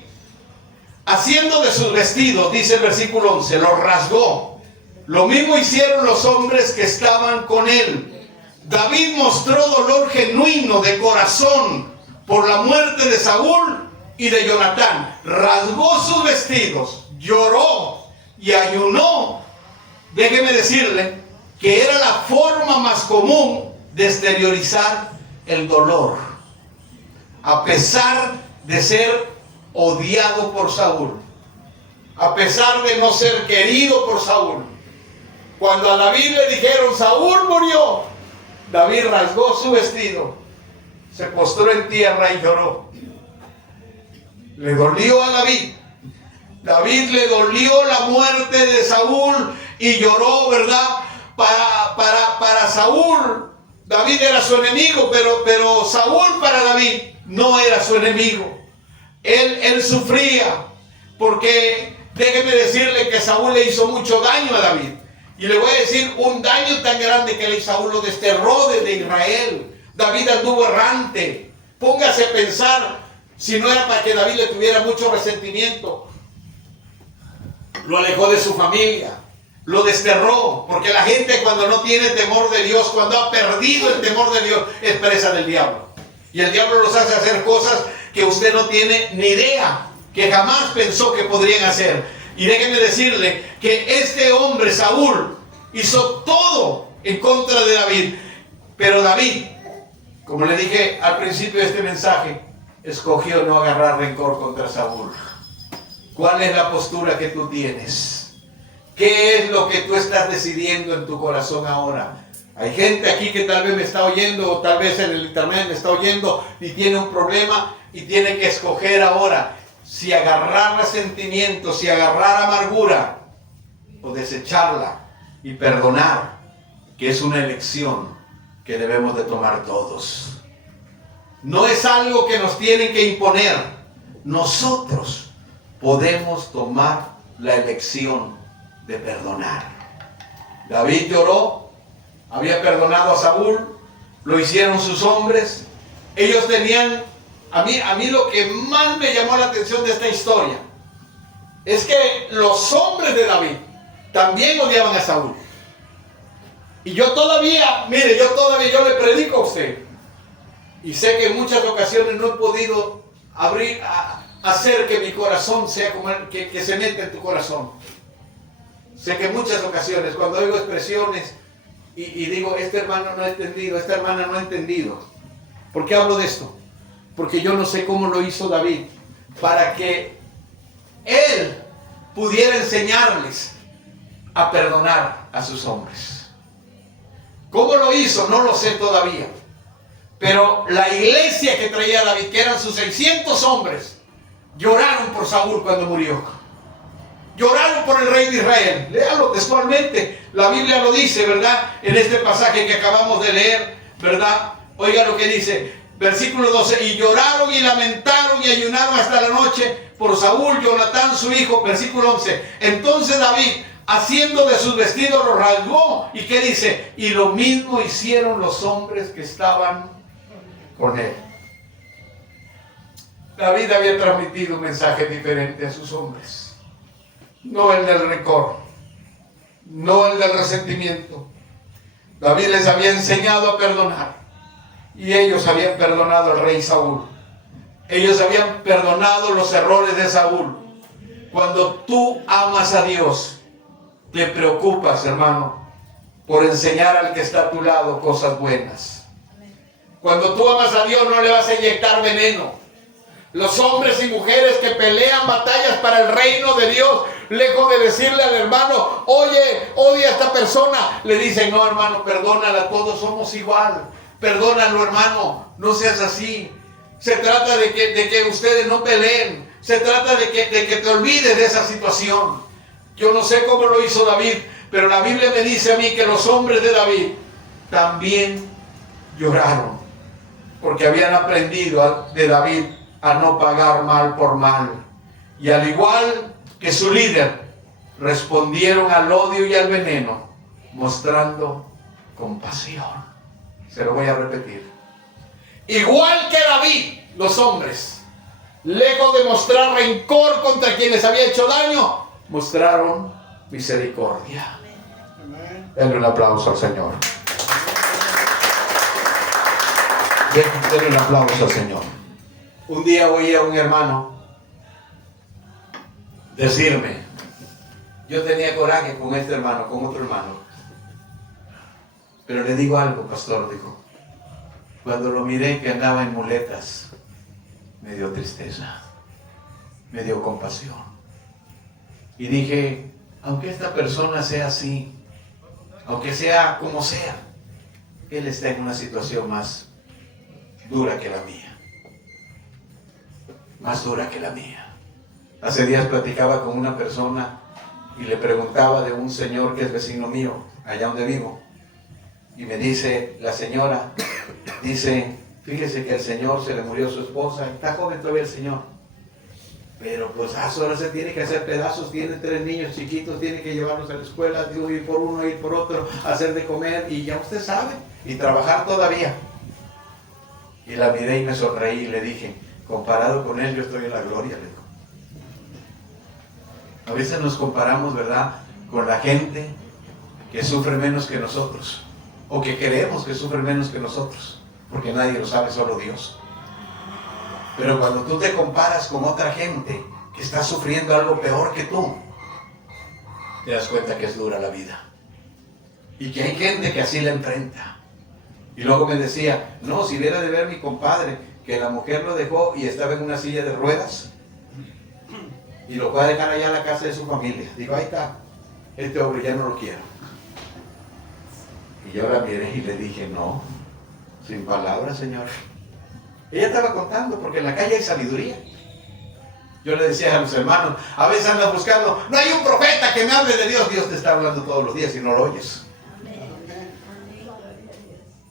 haciendo de sus vestidos, dice el versículo 11, los rasgó. Lo mismo hicieron los hombres que estaban con él. David mostró dolor genuino de corazón por la muerte de Saúl y de Jonatán. Rasgó sus vestidos, lloró y ayunó déjeme decirle que era la forma más común de exteriorizar el dolor, a pesar de ser odiado por Saúl, a pesar de no ser querido por Saúl. Cuando a David le dijeron, Saúl murió, David rasgó su vestido, se postró en tierra y lloró. Le dolió a David. David le dolió la muerte de Saúl y lloró, ¿verdad? Para Saúl, David era su enemigo, pero Saúl para David no era su enemigo. Él sufría, porque déjeme decirle que Saúl le hizo mucho daño a David. Y le voy a decir, un daño tan grande que Saúl lo desterró desde Israel. David anduvo errante. Póngase a pensar, si no era para que David le tuviera mucho resentimiento. Lo alejó de su familia, lo desterró, porque la gente cuando no tiene temor de Dios, cuando ha perdido el temor de Dios, es presa del diablo. Y el diablo los hace hacer cosas que usted no tiene ni idea, que jamás pensó que podrían hacer. Y déjenme decirle que este hombre, Saúl, hizo todo en contra de David. Pero David, como le dije al principio de este mensaje, escogió no agarrar rencor contra Saúl. ¿Cuál es la postura que tú tienes? ¿Qué es lo que tú estás decidiendo en tu corazón ahora? Hay gente aquí que tal vez me está oyendo, o tal vez en el internet me está oyendo y tiene un problema y tiene que escoger ahora si agarrar resentimiento, si agarrar amargura o desecharla y perdonar, que es una elección que debemos de tomar todos. No es algo que nos tienen que imponer. Nosotros podemos tomar la elección de perdonar. David lloró, había perdonado a Saúl, lo hicieron sus hombres. Ellos tenían, a mí lo que más me llamó la atención de esta historia es que los hombres de David también odiaban a Saúl. Y yo todavía le predico a usted. Y sé que en muchas ocasiones no he podido hacer que mi corazón sea como que se meta en tu corazón. Sé que en muchas ocasiones cuando oigo expresiones y digo, este hermano no ha entendido, esta hermana no ha entendido. ¿Por qué hablo de esto? Porque yo no sé cómo lo hizo David para que él pudiera enseñarles a perdonar a sus hombres. ¿Cómo lo hizo? No lo sé todavía. Pero la iglesia que traía David, que eran sus 600 hombres, lloraron por Saúl cuando murió. Lloraron por el rey de Israel. Léalo textualmente. La Biblia lo dice, ¿verdad? En este pasaje que acabamos de leer, ¿verdad? Oiga lo que dice, versículo 12. Y lloraron y lamentaron y ayunaron hasta la noche por Saúl, Jonatán su hijo. Versículo 11. Entonces David, haciendo de sus vestidos, los rasgó. ¿Y qué dice? Y lo mismo hicieron los hombres que estaban con él. David había transmitido un mensaje diferente a sus hombres. No el del rencor, no el del resentimiento. David les había enseñado a perdonar. Y ellos habían perdonado al rey Saúl. Ellos habían perdonado los errores de Saúl. Cuando tú amas a Dios, te preocupas, hermano, por enseñar al que está a tu lado cosas buenas. Cuando tú amas a Dios, no le vas a inyectar veneno. Los hombres y mujeres que pelean batallas para el reino de Dios, lejos de decirle al hermano, oye, odia a esta persona, le dicen, no hermano, perdónala, todos somos igual. Perdónalo, hermano, no seas así. Se trata de que ustedes no peleen. Se trata de que te olvides de esa situación. Yo no sé cómo lo hizo David, pero la Biblia me dice a mí que los hombres de David también lloraron, porque habían aprendido de David a no pagar mal por mal. Y al igual que su líder, respondieron al odio y al veneno, mostrando compasión. Se lo voy a repetir. Igual que David, los hombres, lejos de mostrar rencor contra quienes había hecho daño, mostraron misericordia. Denle un aplauso al Señor. Denle un aplauso al Señor. Un día oí a un hermano decirme, Yo tenía coraje con este hermano, con otro hermano. Pero le digo algo, pastor, dijo. Cuando lo miré que andaba en muletas, me dio tristeza, me dio compasión. Y dije, aunque esta persona sea así, aunque sea como sea, él está en una situación más dura que la mía. Más dura que la mía. Hace días platicaba con una persona y le preguntaba de un señor que es vecino mío, allá donde vivo. Y me dice la señora, dice, fíjese que al señor se le murió su esposa, está joven todavía el señor. Pero pues ahora se tiene que hacer pedazos, tiene 3 niños chiquitos, tiene que llevarlos a la escuela, digo, ir por uno, ir por otro, hacer de comer, y ya usted sabe, y trabajar todavía. Y la miré y me sonreí y le dije, comparado con él, yo estoy en la gloria, le digo. A veces nos comparamos, ¿verdad?, con la gente que sufre menos que nosotros, o que creemos que sufre menos que nosotros, porque nadie lo sabe, solo Dios. Pero cuando tú te comparas con otra gente que está sufriendo algo peor que tú, te das cuenta que es dura la vida. Y que hay gente que así la enfrenta. Y luego me decía, no, si viera de ver mi compadre, que la mujer lo dejó y estaba en una silla de ruedas, y lo fue a dejar allá a la casa de su familia. Digo, ahí está, este hombre ya no lo quiero. Y yo la miré y le dije, no, sin palabras, señor. Ella estaba contando, porque en la calle hay sabiduría. Yo le decía a los hermanos, a veces andas buscando, no hay un profeta que me hable de Dios. Dios te está hablando todos los días y no lo oyes.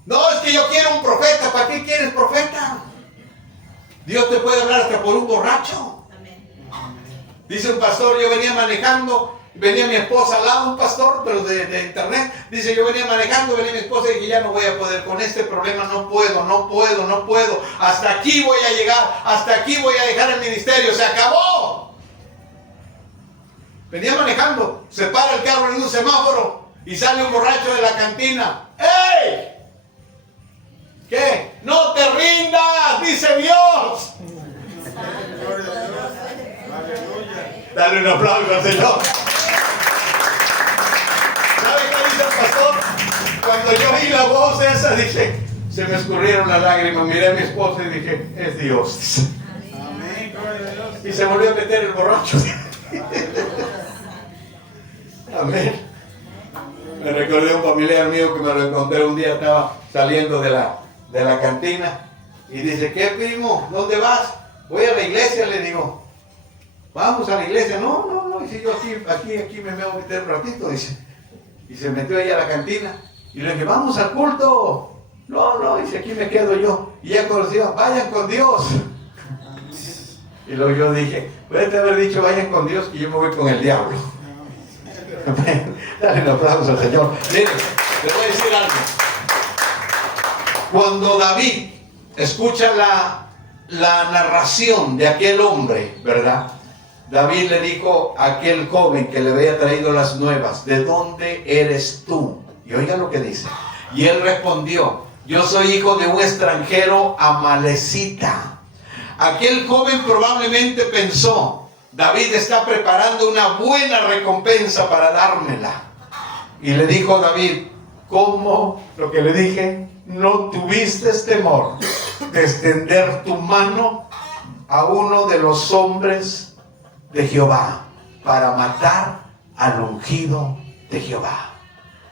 No, es que yo quiero un profeta. ¿Para qué quieres profeta? Dios te puede hablar hasta por un borracho. Dice un pastor, yo venía manejando, venía mi esposa al lado, un pastor, pero de internet. Dice, yo venía manejando, venía mi esposa y dije, ya no voy a poder con este problema, no puedo. Hasta aquí voy a llegar, hasta aquí voy a dejar el ministerio, se acabó. Venía manejando, se para el carro en un semáforo y sale un borracho de la cantina. ¡Ey! ¿Qué? ¡No te rindas! Dice Dios. Dale un aplauso al Señor. ¿Sabe qué dice el pastor? Cuando yo oí la voz esa, dice, se me escurrieron las lágrimas, miré a mi esposa y dije, es Dios. Amén, gloria a Dios. Y se volvió a meter el borracho. Amén. Me recordé a un familiar mío que me lo encontré un día, estaba saliendo de la cantina y dice, ¿qué primo? ¿Dónde vas? Voy a la iglesia, le digo. Vamos a la iglesia. No, y si yo aquí me voy a meter un ratito, dice. Y se metió ahí a la cantina y le dije, vamos al culto. No, dice, aquí me quedo yo. Y ya conoció, vayan con Dios. Y luego yo dije, puedes haber dicho, vayan con Dios, que yo me voy con el diablo. Dale un aplauso al Señor. Miren, les voy a decir algo. Cuando David escucha la narración de aquel hombre, ¿verdad? David le dijo a aquel joven que le había traído las nuevas, ¿de dónde eres tú? Y oiga lo que dice. Y él respondió, yo soy hijo de un extranjero amalecita. Aquel joven probablemente pensó, David está preparando una buena recompensa para dármela. Y le dijo David, ¿cómo? Lo que le dije, no tuviste temor de extender tu mano a uno de los hombres de Jehová para matar al ungido de Jehová.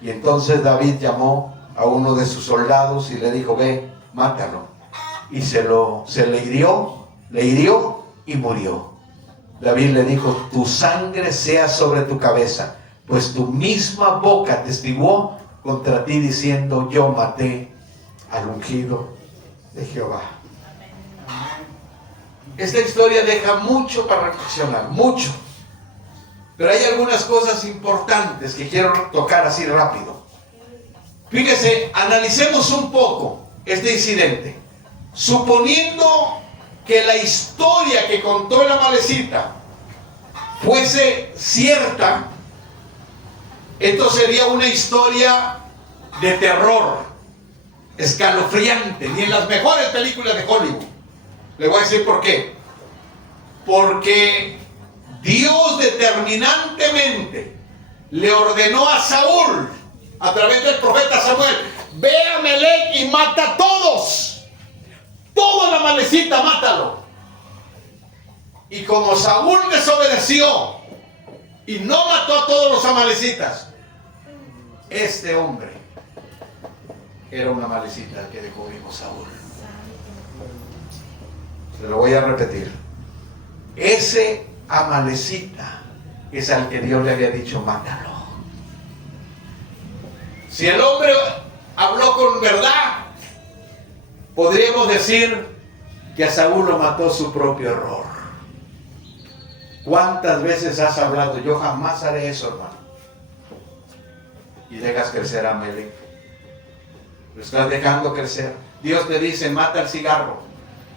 Y entonces David llamó a uno de sus soldados y le dijo, ve, mátalo. Y se le hirió y murió. David le dijo, tu sangre sea sobre tu cabeza, pues tu misma boca testiguó contra ti diciendo, yo maté al ungido de Jehová. Esta historia deja mucho para reflexionar, mucho. Pero hay algunas cosas importantes que quiero tocar así rápido. Fíjese, analicemos un poco este incidente. Suponiendo que la historia que contó el amalecita fuese cierta, esto sería una historia de terror, escalofriante, ni en las mejores películas de Hollywood. Le voy a decir por qué. Porque Dios determinantemente le ordenó a Saúl, a través del profeta Samuel: ve a Amalek y mata a todos. Toda la amalecita, mátalo. Y como Saúl desobedeció y no mató a todos los amalecitas, este hombre era una amalecita al que dejó vivo Saúl. Se lo voy a repetir. Ese amalecita es al que Dios le había dicho: mátalo. Si el hombre habló con verdad, podríamos decir que a Saúl lo mató su propio error. ¿Cuántas veces has hablado: yo jamás haré eso, hermano? Y dejas crecer a Amalek. Lo estás dejando crecer. Dios te dice: mata el cigarro.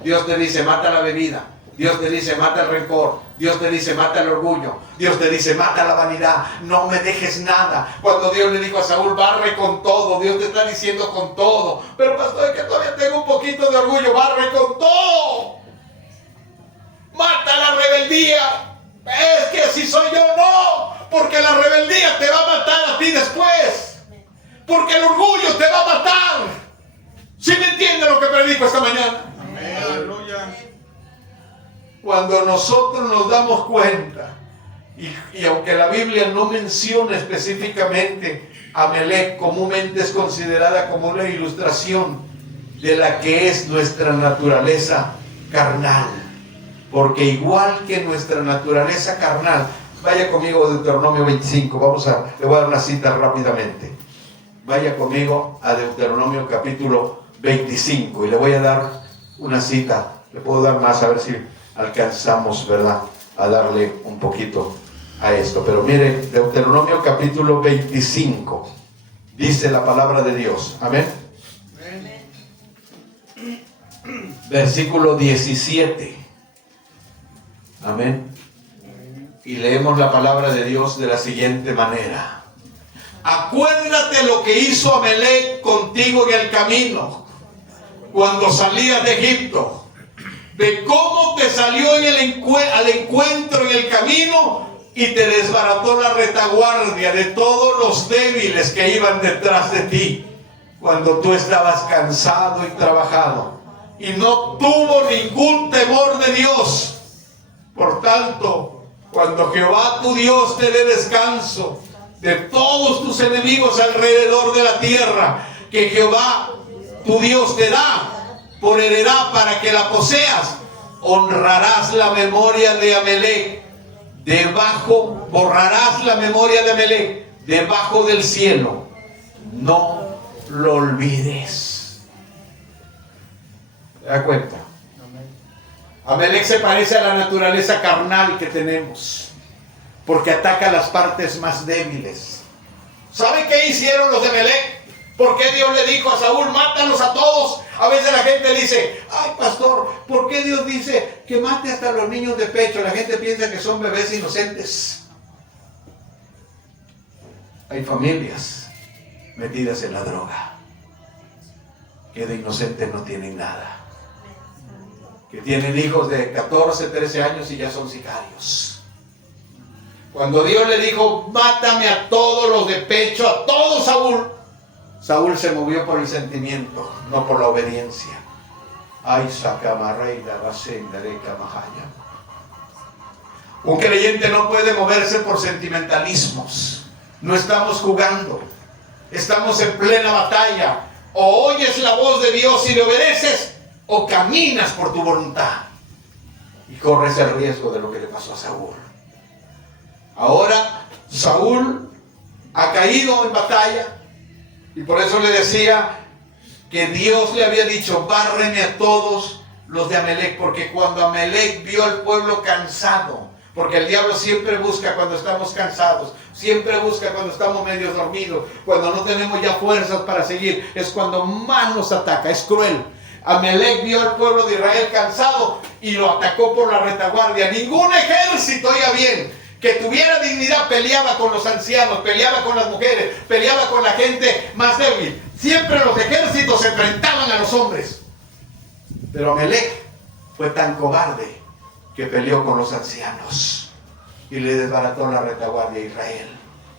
Dios te dice: mata la bebida. Dios te dice: mata el rencor. Dios te dice: mata el orgullo. Dios te dice: mata la vanidad. No me dejes nada. Cuando Dios le dijo a Saúl: barre con todo, Dios te está diciendo: con todo. Pero pastor, es que todavía tengo un poquito de orgullo. Barre con todo. Mata la rebeldía. Es que si soy yo, no. Porque la rebeldía te va a matar a ti después. Porque el orgullo te va a matar. ¿Sí me entiende lo que predico esta mañana? Amén. Aleluya. Cuando nosotros nos damos cuenta, y aunque la Biblia no menciona específicamente a Amalek, comúnmente es considerada como una ilustración de la que es nuestra naturaleza carnal. Porque igual que nuestra naturaleza carnal, vaya conmigo a Deuteronomio 25, le voy a dar una cita rápidamente. Vaya conmigo a Deuteronomio capítulo 25 y le voy a dar una cita. Le puedo dar más, a ver si alcanzamos, ¿verdad?, a darle un poquito a esto. Pero mire, Deuteronomio capítulo 25, dice la palabra de Dios. Amén. Versículo 17. Amén. Y leemos la palabra de Dios de la siguiente manera: acuérdate lo que hizo Amalek contigo en el camino, cuando salías de Egipto, de cómo te salió al encuentro en el camino y te desbarató la retaguardia de todos los débiles que iban detrás de ti, cuando tú estabas cansado y trabajado, y no tuvo ningún temor de Dios. Por tanto, cuando Jehová tu Dios te dé descanso de todos tus enemigos alrededor de la tierra, que Jehová tu Dios te da por heredad para que la poseas, honrarás la memoria de Amalek borrarás la memoria de Amalek debajo del cielo. No lo olvides. ¿Te das cuenta? Amalek se parece a la naturaleza carnal que tenemos, porque ataca las partes más débiles. ¿Sabe qué hicieron los de Amalek? ¿Por qué Dios le dijo a Saúl: mátalos a todos? A veces la gente dice: ay, pastor, ¿por qué Dios dice que mate hasta los niños de pecho? La gente piensa que son bebés inocentes. Hay familias metidas en la droga que de inocentes no tienen nada, que tienen hijos de 14, 13 años y ya son sicarios. Cuando Dios le dijo: mátame a todos los de pecho, a todos, Saúl se movió por el sentimiento, no por la obediencia. Ay, sacamarreida, rasendareca, mahaya. Un creyente no puede moverse por sentimentalismos. No estamos jugando, estamos en plena batalla. O oyes la voz de Dios y le obedeces, o caminas por tu voluntad y corres el riesgo de lo que le pasó a Saúl. Ahora Saúl ha caído en batalla, y por eso le decía que Dios le había dicho: bárreme a todos los de Amalek, porque cuando Amalek vio al pueblo cansado, porque el diablo siempre busca cuando estamos cansados, siempre busca cuando estamos medio dormidos, cuando no tenemos ya fuerzas para seguir, es cuando más nos ataca, es cruel. Amalek vio al pueblo de Israel cansado y lo atacó por la retaguardia. Ningún ejército, oiga bien, que tuviera dignidad peleaba con los ancianos, peleaba con las mujeres, peleaba con la gente más débil. Siempre los ejércitos se enfrentaban a los hombres. Pero Amalek fue tan cobarde que peleó con los ancianos y le desbarató la retaguardia a Israel.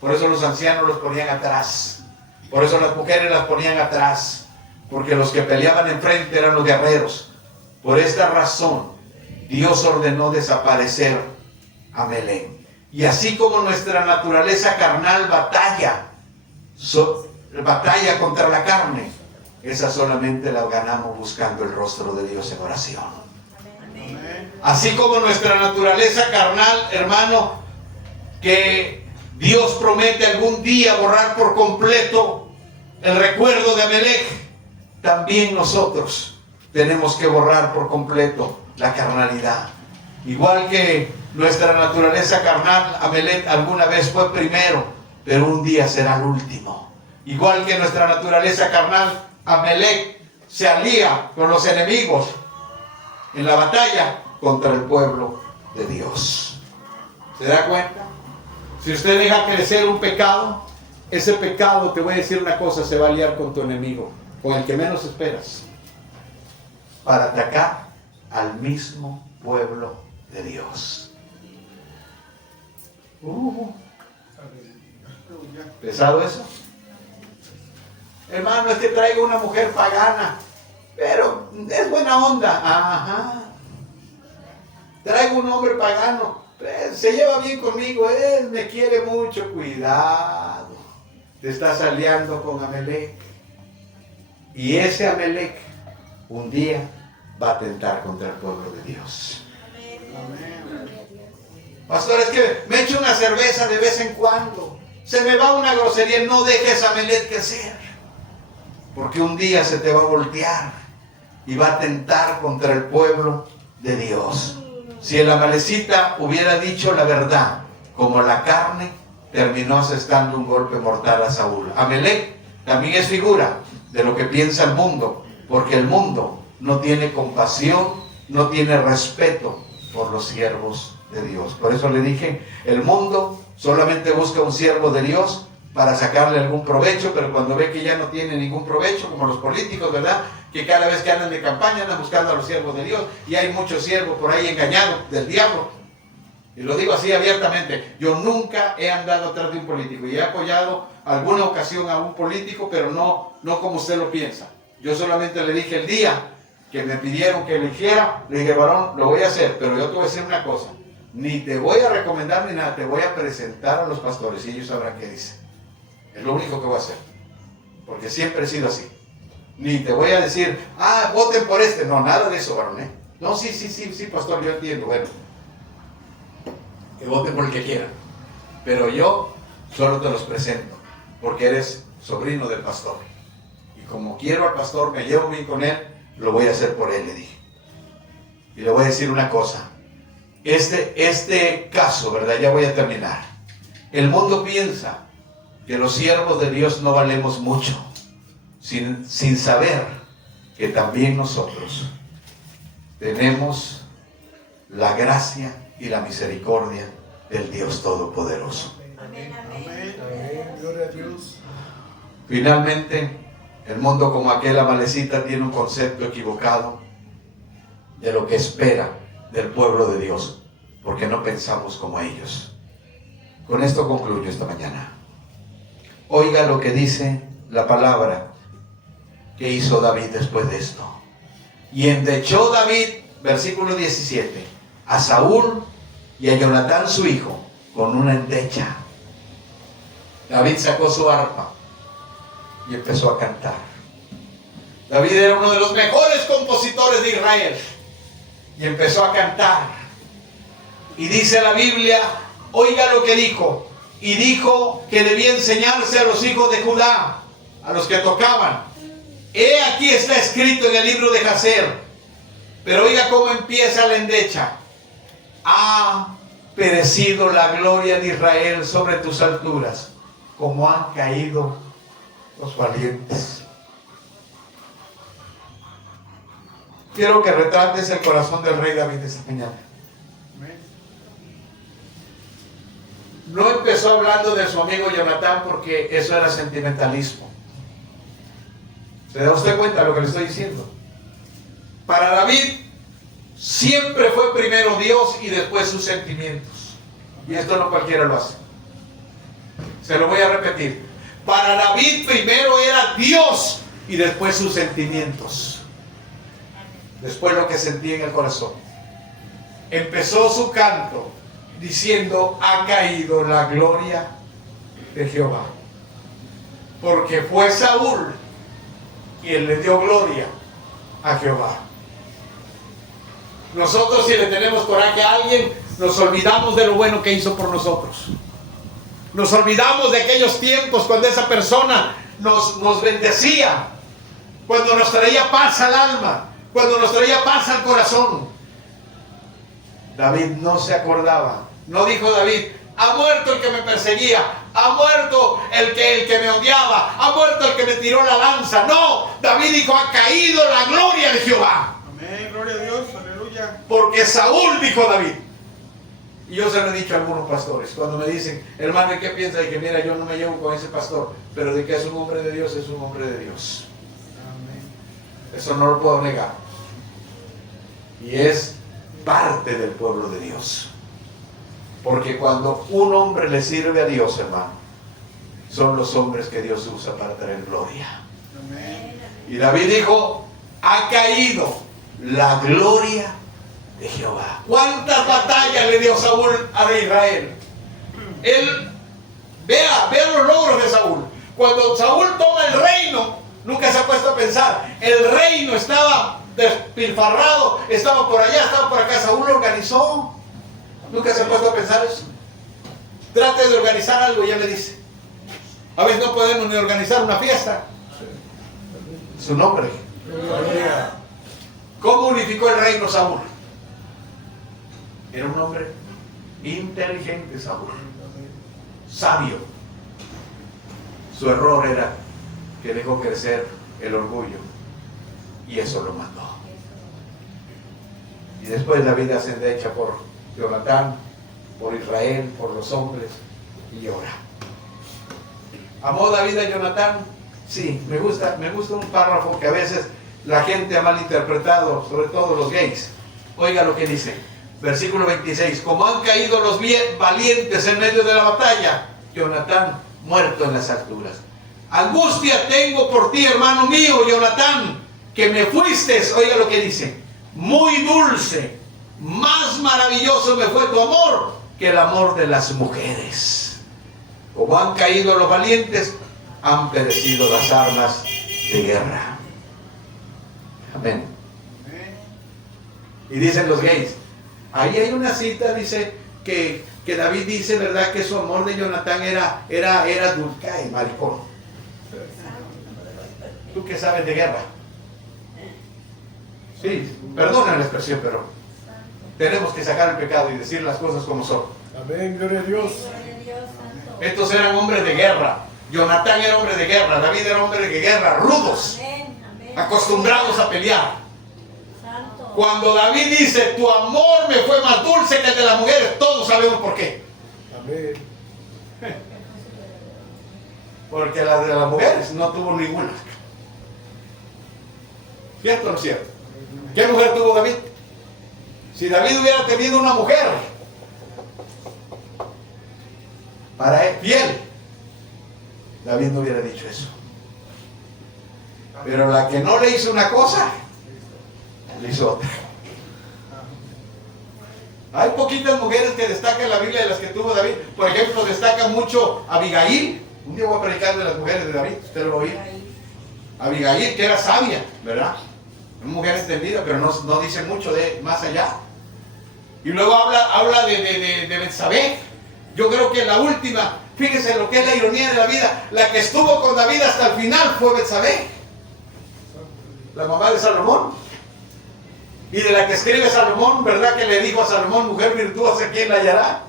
Por eso los ancianos los ponían atrás. Por eso las mujeres las ponían atrás. Porque los que peleaban enfrente eran los guerreros. Por esta razón, Dios ordenó desaparecer a Amalek. Y así como nuestra naturaleza carnal batalla contra la carne, esa solamente la ganamos buscando el rostro de Dios en oración. Así como nuestra naturaleza carnal, hermano, que Dios promete algún día borrar por completo el recuerdo de Amalek, también nosotros tenemos que borrar por completo la carnalidad. Igual que nuestra naturaleza carnal, Amalek alguna vez fue primero, pero un día será el último. Igual que nuestra naturaleza carnal, Amalek se alía con los enemigos en la batalla contra el pueblo de Dios. ¿Se da cuenta? Si usted deja crecer un pecado, ese pecado, te voy a decir una cosa, se va a aliar con tu enemigo, con el que menos esperas, para atacar al mismo pueblo de Dios. ¿Pesado eso? Hermano, es que traigo una mujer pagana, pero es buena onda. Ajá. Traigo un hombre pagano, se lleva bien conmigo, me quiere mucho. Cuidado, te estás aliando con Amalek. Y ese Amalek un día va a atentar contra el pueblo de Dios. Pastor, es que me echo una cerveza de vez en cuando, se me va una grosería. No dejes a Amalek crecer, porque un día se te va a voltear y va a atentar contra el pueblo de Dios. Si el amalecita hubiera dicho la verdad, como la carne, terminó asestando un golpe mortal a Saúl. Amalek también es figura de lo que piensa el mundo, porque el mundo no tiene compasión, no tiene respeto por los siervos de Dios. Por eso le dije, el mundo solamente busca un siervo de Dios para sacarle algún provecho, pero cuando ve que ya no tiene ningún provecho, como los políticos, ¿verdad?, que cada vez que andan de campaña andan buscando a los siervos de Dios, y hay muchos siervos por ahí engañados del diablo. Y lo digo así abiertamente, yo nunca he andado atrás de un político, y he apoyado alguna ocasión a un político, pero no como usted lo piensa. Yo solamente le dije el día que me pidieron que eligiera, le dije, varón, lo voy a hacer, pero yo te voy a decir una cosa, ni te voy a recomendar ni nada, te voy a presentar a los pastores y ellos sabrán qué dicen. Es lo único que voy a hacer, porque siempre he sido así. Ni te voy a decir, voten por este. No, nada de eso, varón, No, sí, pastor, yo entiendo. Bueno, que voten por el que quieran, pero yo solo te los presento, porque eres sobrino del pastor. Y como quiero al pastor, me llevo bien con él, lo voy a hacer por él, le dije. Y le voy a decir una cosa. Este caso, ¿verdad? Ya voy a terminar. El mundo piensa que los siervos de Dios no valemos mucho, sin saber que también nosotros tenemos la gracia y la misericordia del Dios Todopoderoso. Amén. Gloria a Dios. Finalmente, el mundo, como aquel amalecita, tiene un concepto equivocado de lo que espera del pueblo de Dios, porque no pensamos como ellos. Con esto concluyo esta mañana. Oiga lo que dice la palabra que hizo David después de esto. Y endechó David, versículo 17, a Saúl y a Jonatán su hijo con una endecha. David sacó su arpa y empezó a cantar. David era uno de los mejores compositores de Israel y empezó a cantar. Y dice la Biblia, oiga lo que dijo. Y dijo que debía enseñarse a los hijos de Judá, a los que tocaban. He aquí está escrito en el libro de Jaser. Pero oiga cómo empieza la endecha. Ha perecido la gloria de Israel sobre tus alturas, como han caído los valientes. Quiero que retrates el corazón del rey David esta mañana. No empezó hablando de su amigo Jonatán porque eso era sentimentalismo. ¿Se da usted cuenta de lo que le estoy diciendo? Para David siempre fue primero Dios y después sus sentimientos. Y esto no cualquiera lo hace. Se lo voy a repetir. Para David primero era Dios y después sus sentimientos. Después lo que sentía en el corazón. Empezó su canto diciendo: ha caído la gloria de Jehová. Porque fue Saúl quien le dio gloria a Jehová. Nosotros, si le tenemos coraje a alguien, nos olvidamos de lo bueno que hizo por nosotros. Nos olvidamos de aquellos tiempos cuando esa persona nos bendecía, cuando nos traía paz al alma, cuando nos traía paz al corazón. David no se acordaba. No dijo David: ha muerto el que me perseguía, ha muerto el que me odiaba, ha muerto el que me tiró la lanza. No, David dijo: ha caído la gloria de Jehová. Amén, gloria a Dios, aleluya. Porque Saúl, dijo David. Y yo se lo he dicho a algunos pastores, cuando me dicen: hermano, ¿y qué piensa? Y que mira, yo no me llevo con ese pastor, pero de que es un hombre de Dios, es un hombre de Dios. Amén. Eso no lo puedo negar. Y es parte del pueblo de Dios. Porque cuando un hombre le sirve a Dios, hermano, son los hombres que Dios usa para traer gloria. Amén. Y David dijo: ha caído la gloria de Jehová. ¿Cuántas batallas le dio Saúl a Israel? Él, vea los logros de Saúl. Cuando Saúl toma el reino, nunca se ha puesto a pensar, el reino estaba despilfarrado, estaba por allá, estaba por acá. Saúl lo organizó. Nunca se ha puesto a pensar eso. Trate de organizar algo, ya me dice. A veces no podemos ni organizar una fiesta. Su nombre. ¿Cómo unificó el reino Saúl? Era un hombre inteligente, Saúl. Sabio. Su error era que dejó crecer el orgullo. Y eso lo mató. Y después la vida se endecha por Jonatán, por Israel, por los hombres, y llora. ¿Amó David a Jonatán? Sí, me gusta un párrafo que a veces la gente ha malinterpretado, sobre todo los gays. Oiga lo que dice, versículo 26: como han caído los valientes en medio de la batalla, Jonatán muerto en las alturas. Angustia tengo por ti, hermano mío, Jonatán, que me fuiste, oiga lo que dice, muy dulce, más maravilloso me fue tu amor que el amor de las mujeres. Como han caído los valientes, han perecido las armas de guerra. Amén. Y dicen los gays, ahí hay una cita, dice, que David dice, ¿verdad?, que su amor de Jonatán era dulce, maricón. ¿Tú qué sabes de guerra? Sí, perdona la expresión, pero tenemos que sacar el pecado y decir las cosas como son. Amén, gloria a Dios. Estos eran hombres de guerra. Jonatán era hombre de guerra, David era hombre de guerra, rudos, acostumbrados a pelear. Cuando David dice, tu amor me fue más dulce que el de las mujeres, todos sabemos por qué. Amén. Porque la de las mujeres no tuvo ninguna. ¿Cierto o no es cierto? ¿Qué mujer tuvo David? Si David hubiera tenido una mujer para él fiel, David no hubiera dicho eso. Pero la que no le hizo una cosa, le hizo otra. Hay poquitas mujeres que destacan en la Biblia de las que tuvo David. Por ejemplo, destaca mucho Abigail. Un día voy a predicar de las mujeres de David, usted lo va a oír. Abigail, que era sabia, ¿verdad? Una mujer entendida, pero no dice mucho de más allá. Y luego habla de Betsabé. Yo creo que la última, fíjense lo que es la ironía de la vida, la que estuvo con David hasta el final fue Betsabé, la mamá de Salomón. Y de la que escribe Salomón, ¿verdad?, que le dijo a Salomón, mujer virtuosa, ¿quién la hallará?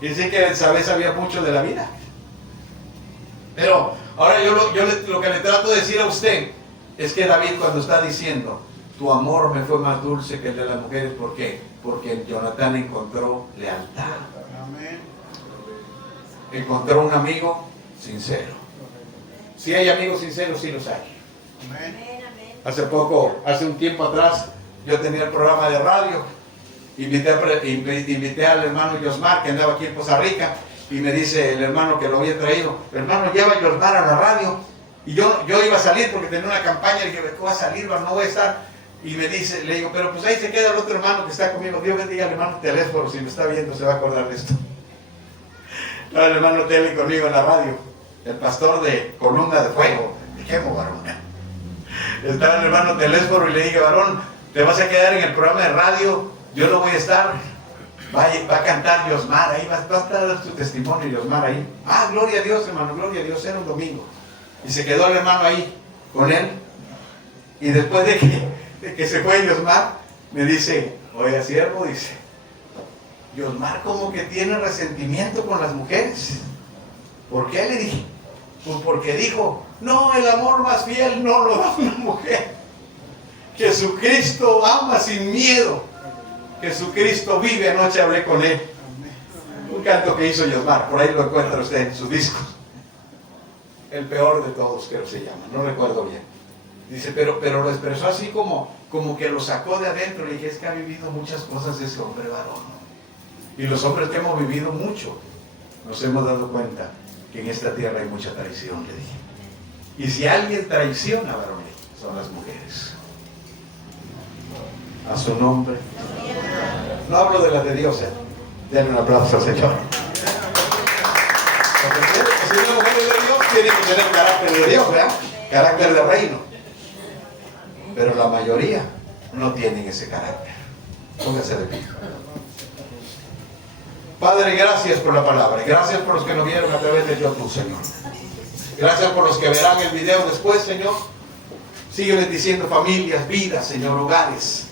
Y dice que Betsabé sabía mucho de la vida. Pero ahora yo lo que le trato de decir a usted es que David, cuando está diciendo, tu amor me fue más dulce que el de las mujeres, ¿por qué? Porque en Jonatán encontró lealtad. Amén. Encontró un amigo sincero. Si hay amigos sinceros, sí los hay. Amén. Hace un tiempo atrás, yo tenía el programa de radio. Invité al hermano Yosmar, que andaba aquí en Poza Rica, Y me dice el hermano que lo había traído, hermano, lleva a Yosmar a la radio. Y yo iba a salir porque tenía una campaña, y dije, ¿cómo voy a salir? No voy a estar. Y me dice, le digo, pero pues ahí se queda el otro hermano que está conmigo. Dios bendiga al hermano Telésforo, si me está viendo se va a acordar de esto. Estaba el hermano Tele conmigo en la radio, el pastor de Columna de Fuego. Dije, varón. Estaba el hermano Telésforo y le dije, varón, te vas a quedar en el programa de radio, yo no voy a estar. Va a cantar Yosmar ahí, va a estar tu testimonio Yosmar ahí. Ah, gloria a Dios, hermano, gloria a Dios, era un domingo. Y se quedó el hermano ahí con él. Y después de que se fue Yosmar, me dice, oiga, siervo, dice, Yosmar como que tiene resentimiento con las mujeres. ¿Por qué? Le dije, pues porque dijo, no, el amor más fiel no lo da una mujer. Jesucristo ama sin miedo. Jesucristo vive. Anoche hablé con él. Un canto que hizo Yosmar, por ahí lo encuentra usted en sus discos. El peor de todos, creo que se llama, no recuerdo bien. Dice, pero lo expresó así como que lo sacó de adentro. Le dije, es que ha vivido muchas cosas ese hombre, varón. Y los hombres que hemos vivido mucho, nos hemos dado cuenta que en esta tierra hay mucha traición, le dije. Y si alguien traiciona, varón, son las mujeres. A su nombre. No hablo de las de Dios, denle un aplauso al Señor. Porque si una mujer es de Dios, tiene que tener carácter de Dios, ¿verdad? Carácter de reino. Pero la mayoría no tienen ese carácter. Póngase de pie. Padre, gracias por la palabra. Gracias por los que nos vieron a través de YouTube, Señor. Gracias por los que verán el video después, Señor. Sigue bendiciendo familias, vidas, Señor, hogares.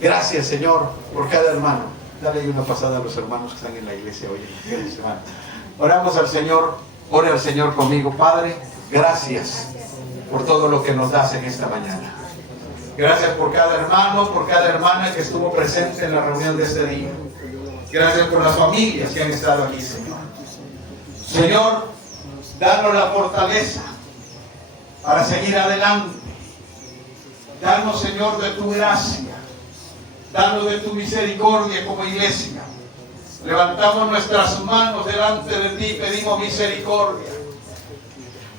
Gracias, Señor, por cada hermano. Dale ahí una pasada a los hermanos que están en la iglesia hoy. Gracias, hermano. Oramos al Señor. Ore al Señor conmigo. Padre, gracias por todo lo que nos das en esta mañana. Gracias por cada hermano, por cada hermana que estuvo presente en la reunión de este día. Gracias por las familias que han estado aquí, Señor. Señor, danos la fortaleza para seguir adelante. Danos, Señor, de tu gracia. Danos de tu misericordia como iglesia. Levantamos nuestras manos delante de ti y pedimos misericordia.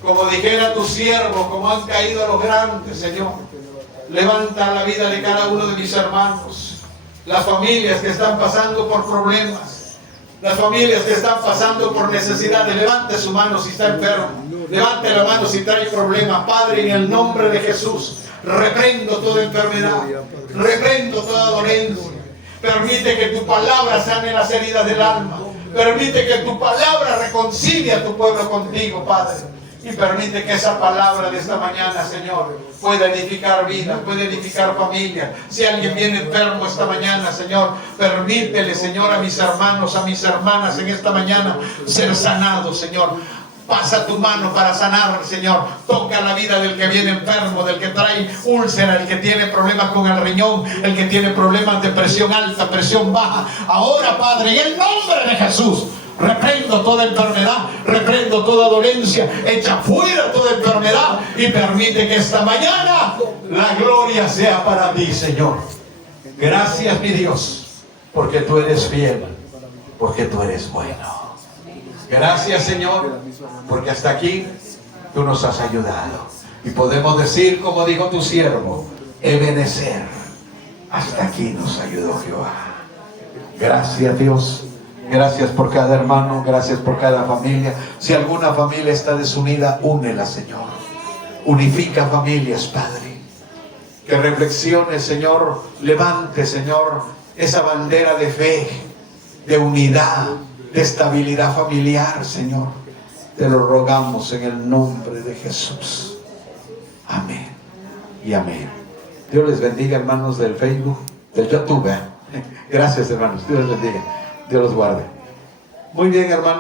Como dijera tu siervo, como han caído los grandes, Señor. Levanta la vida de cada uno de mis hermanos. Las familias que están pasando por problemas. Las familias que están pasando por necesidades. Levante su mano si está enfermo. Levante la mano si trae problemas. Padre, en el nombre de Jesús, reprendo toda enfermedad. Reprendo toda dolencia. Permite que tu palabra sane las heridas del alma. Permite que tu palabra reconcilie a tu pueblo contigo, Padre. Y permite que esa palabra de esta mañana, Señor, pueda edificar vidas, pueda edificar familias. Si alguien viene enfermo esta mañana, Señor, permítele, Señor, a mis hermanos, a mis hermanas en esta mañana ser sanados, Señor. Pasa tu mano para sanar, Señor. Toca la vida del que viene enfermo, del que trae úlcera, el que tiene problemas con el riñón, el que tiene problemas de presión alta, presión baja. Ahora, Padre, en el nombre de Jesús, reprendo toda enfermedad, reprendo toda dolencia, echa fuera toda enfermedad y permite que esta mañana la gloria sea para ti, Señor. Gracias, mi Dios, porque tú eres fiel, porque tú eres bueno. Gracias, Señor, porque hasta aquí tú nos has ayudado. Y podemos decir, como dijo tu siervo, Ebenezer, hasta aquí nos ayudó Jehová. Gracias, Dios. Gracias por cada hermano, gracias por cada familia. Si alguna familia está desunida, únela, Señor. Unifica familias, Padre. Que reflexione, Señor, levante, Señor, esa bandera de fe, de unidad, de estabilidad familiar, Señor. Te lo rogamos en el nombre de Jesús. Amén y amén. Dios les bendiga, hermanos del Facebook, del YouTube. Gracias, hermanos. Dios les bendiga. Dios los guarde. Muy bien, hermanos.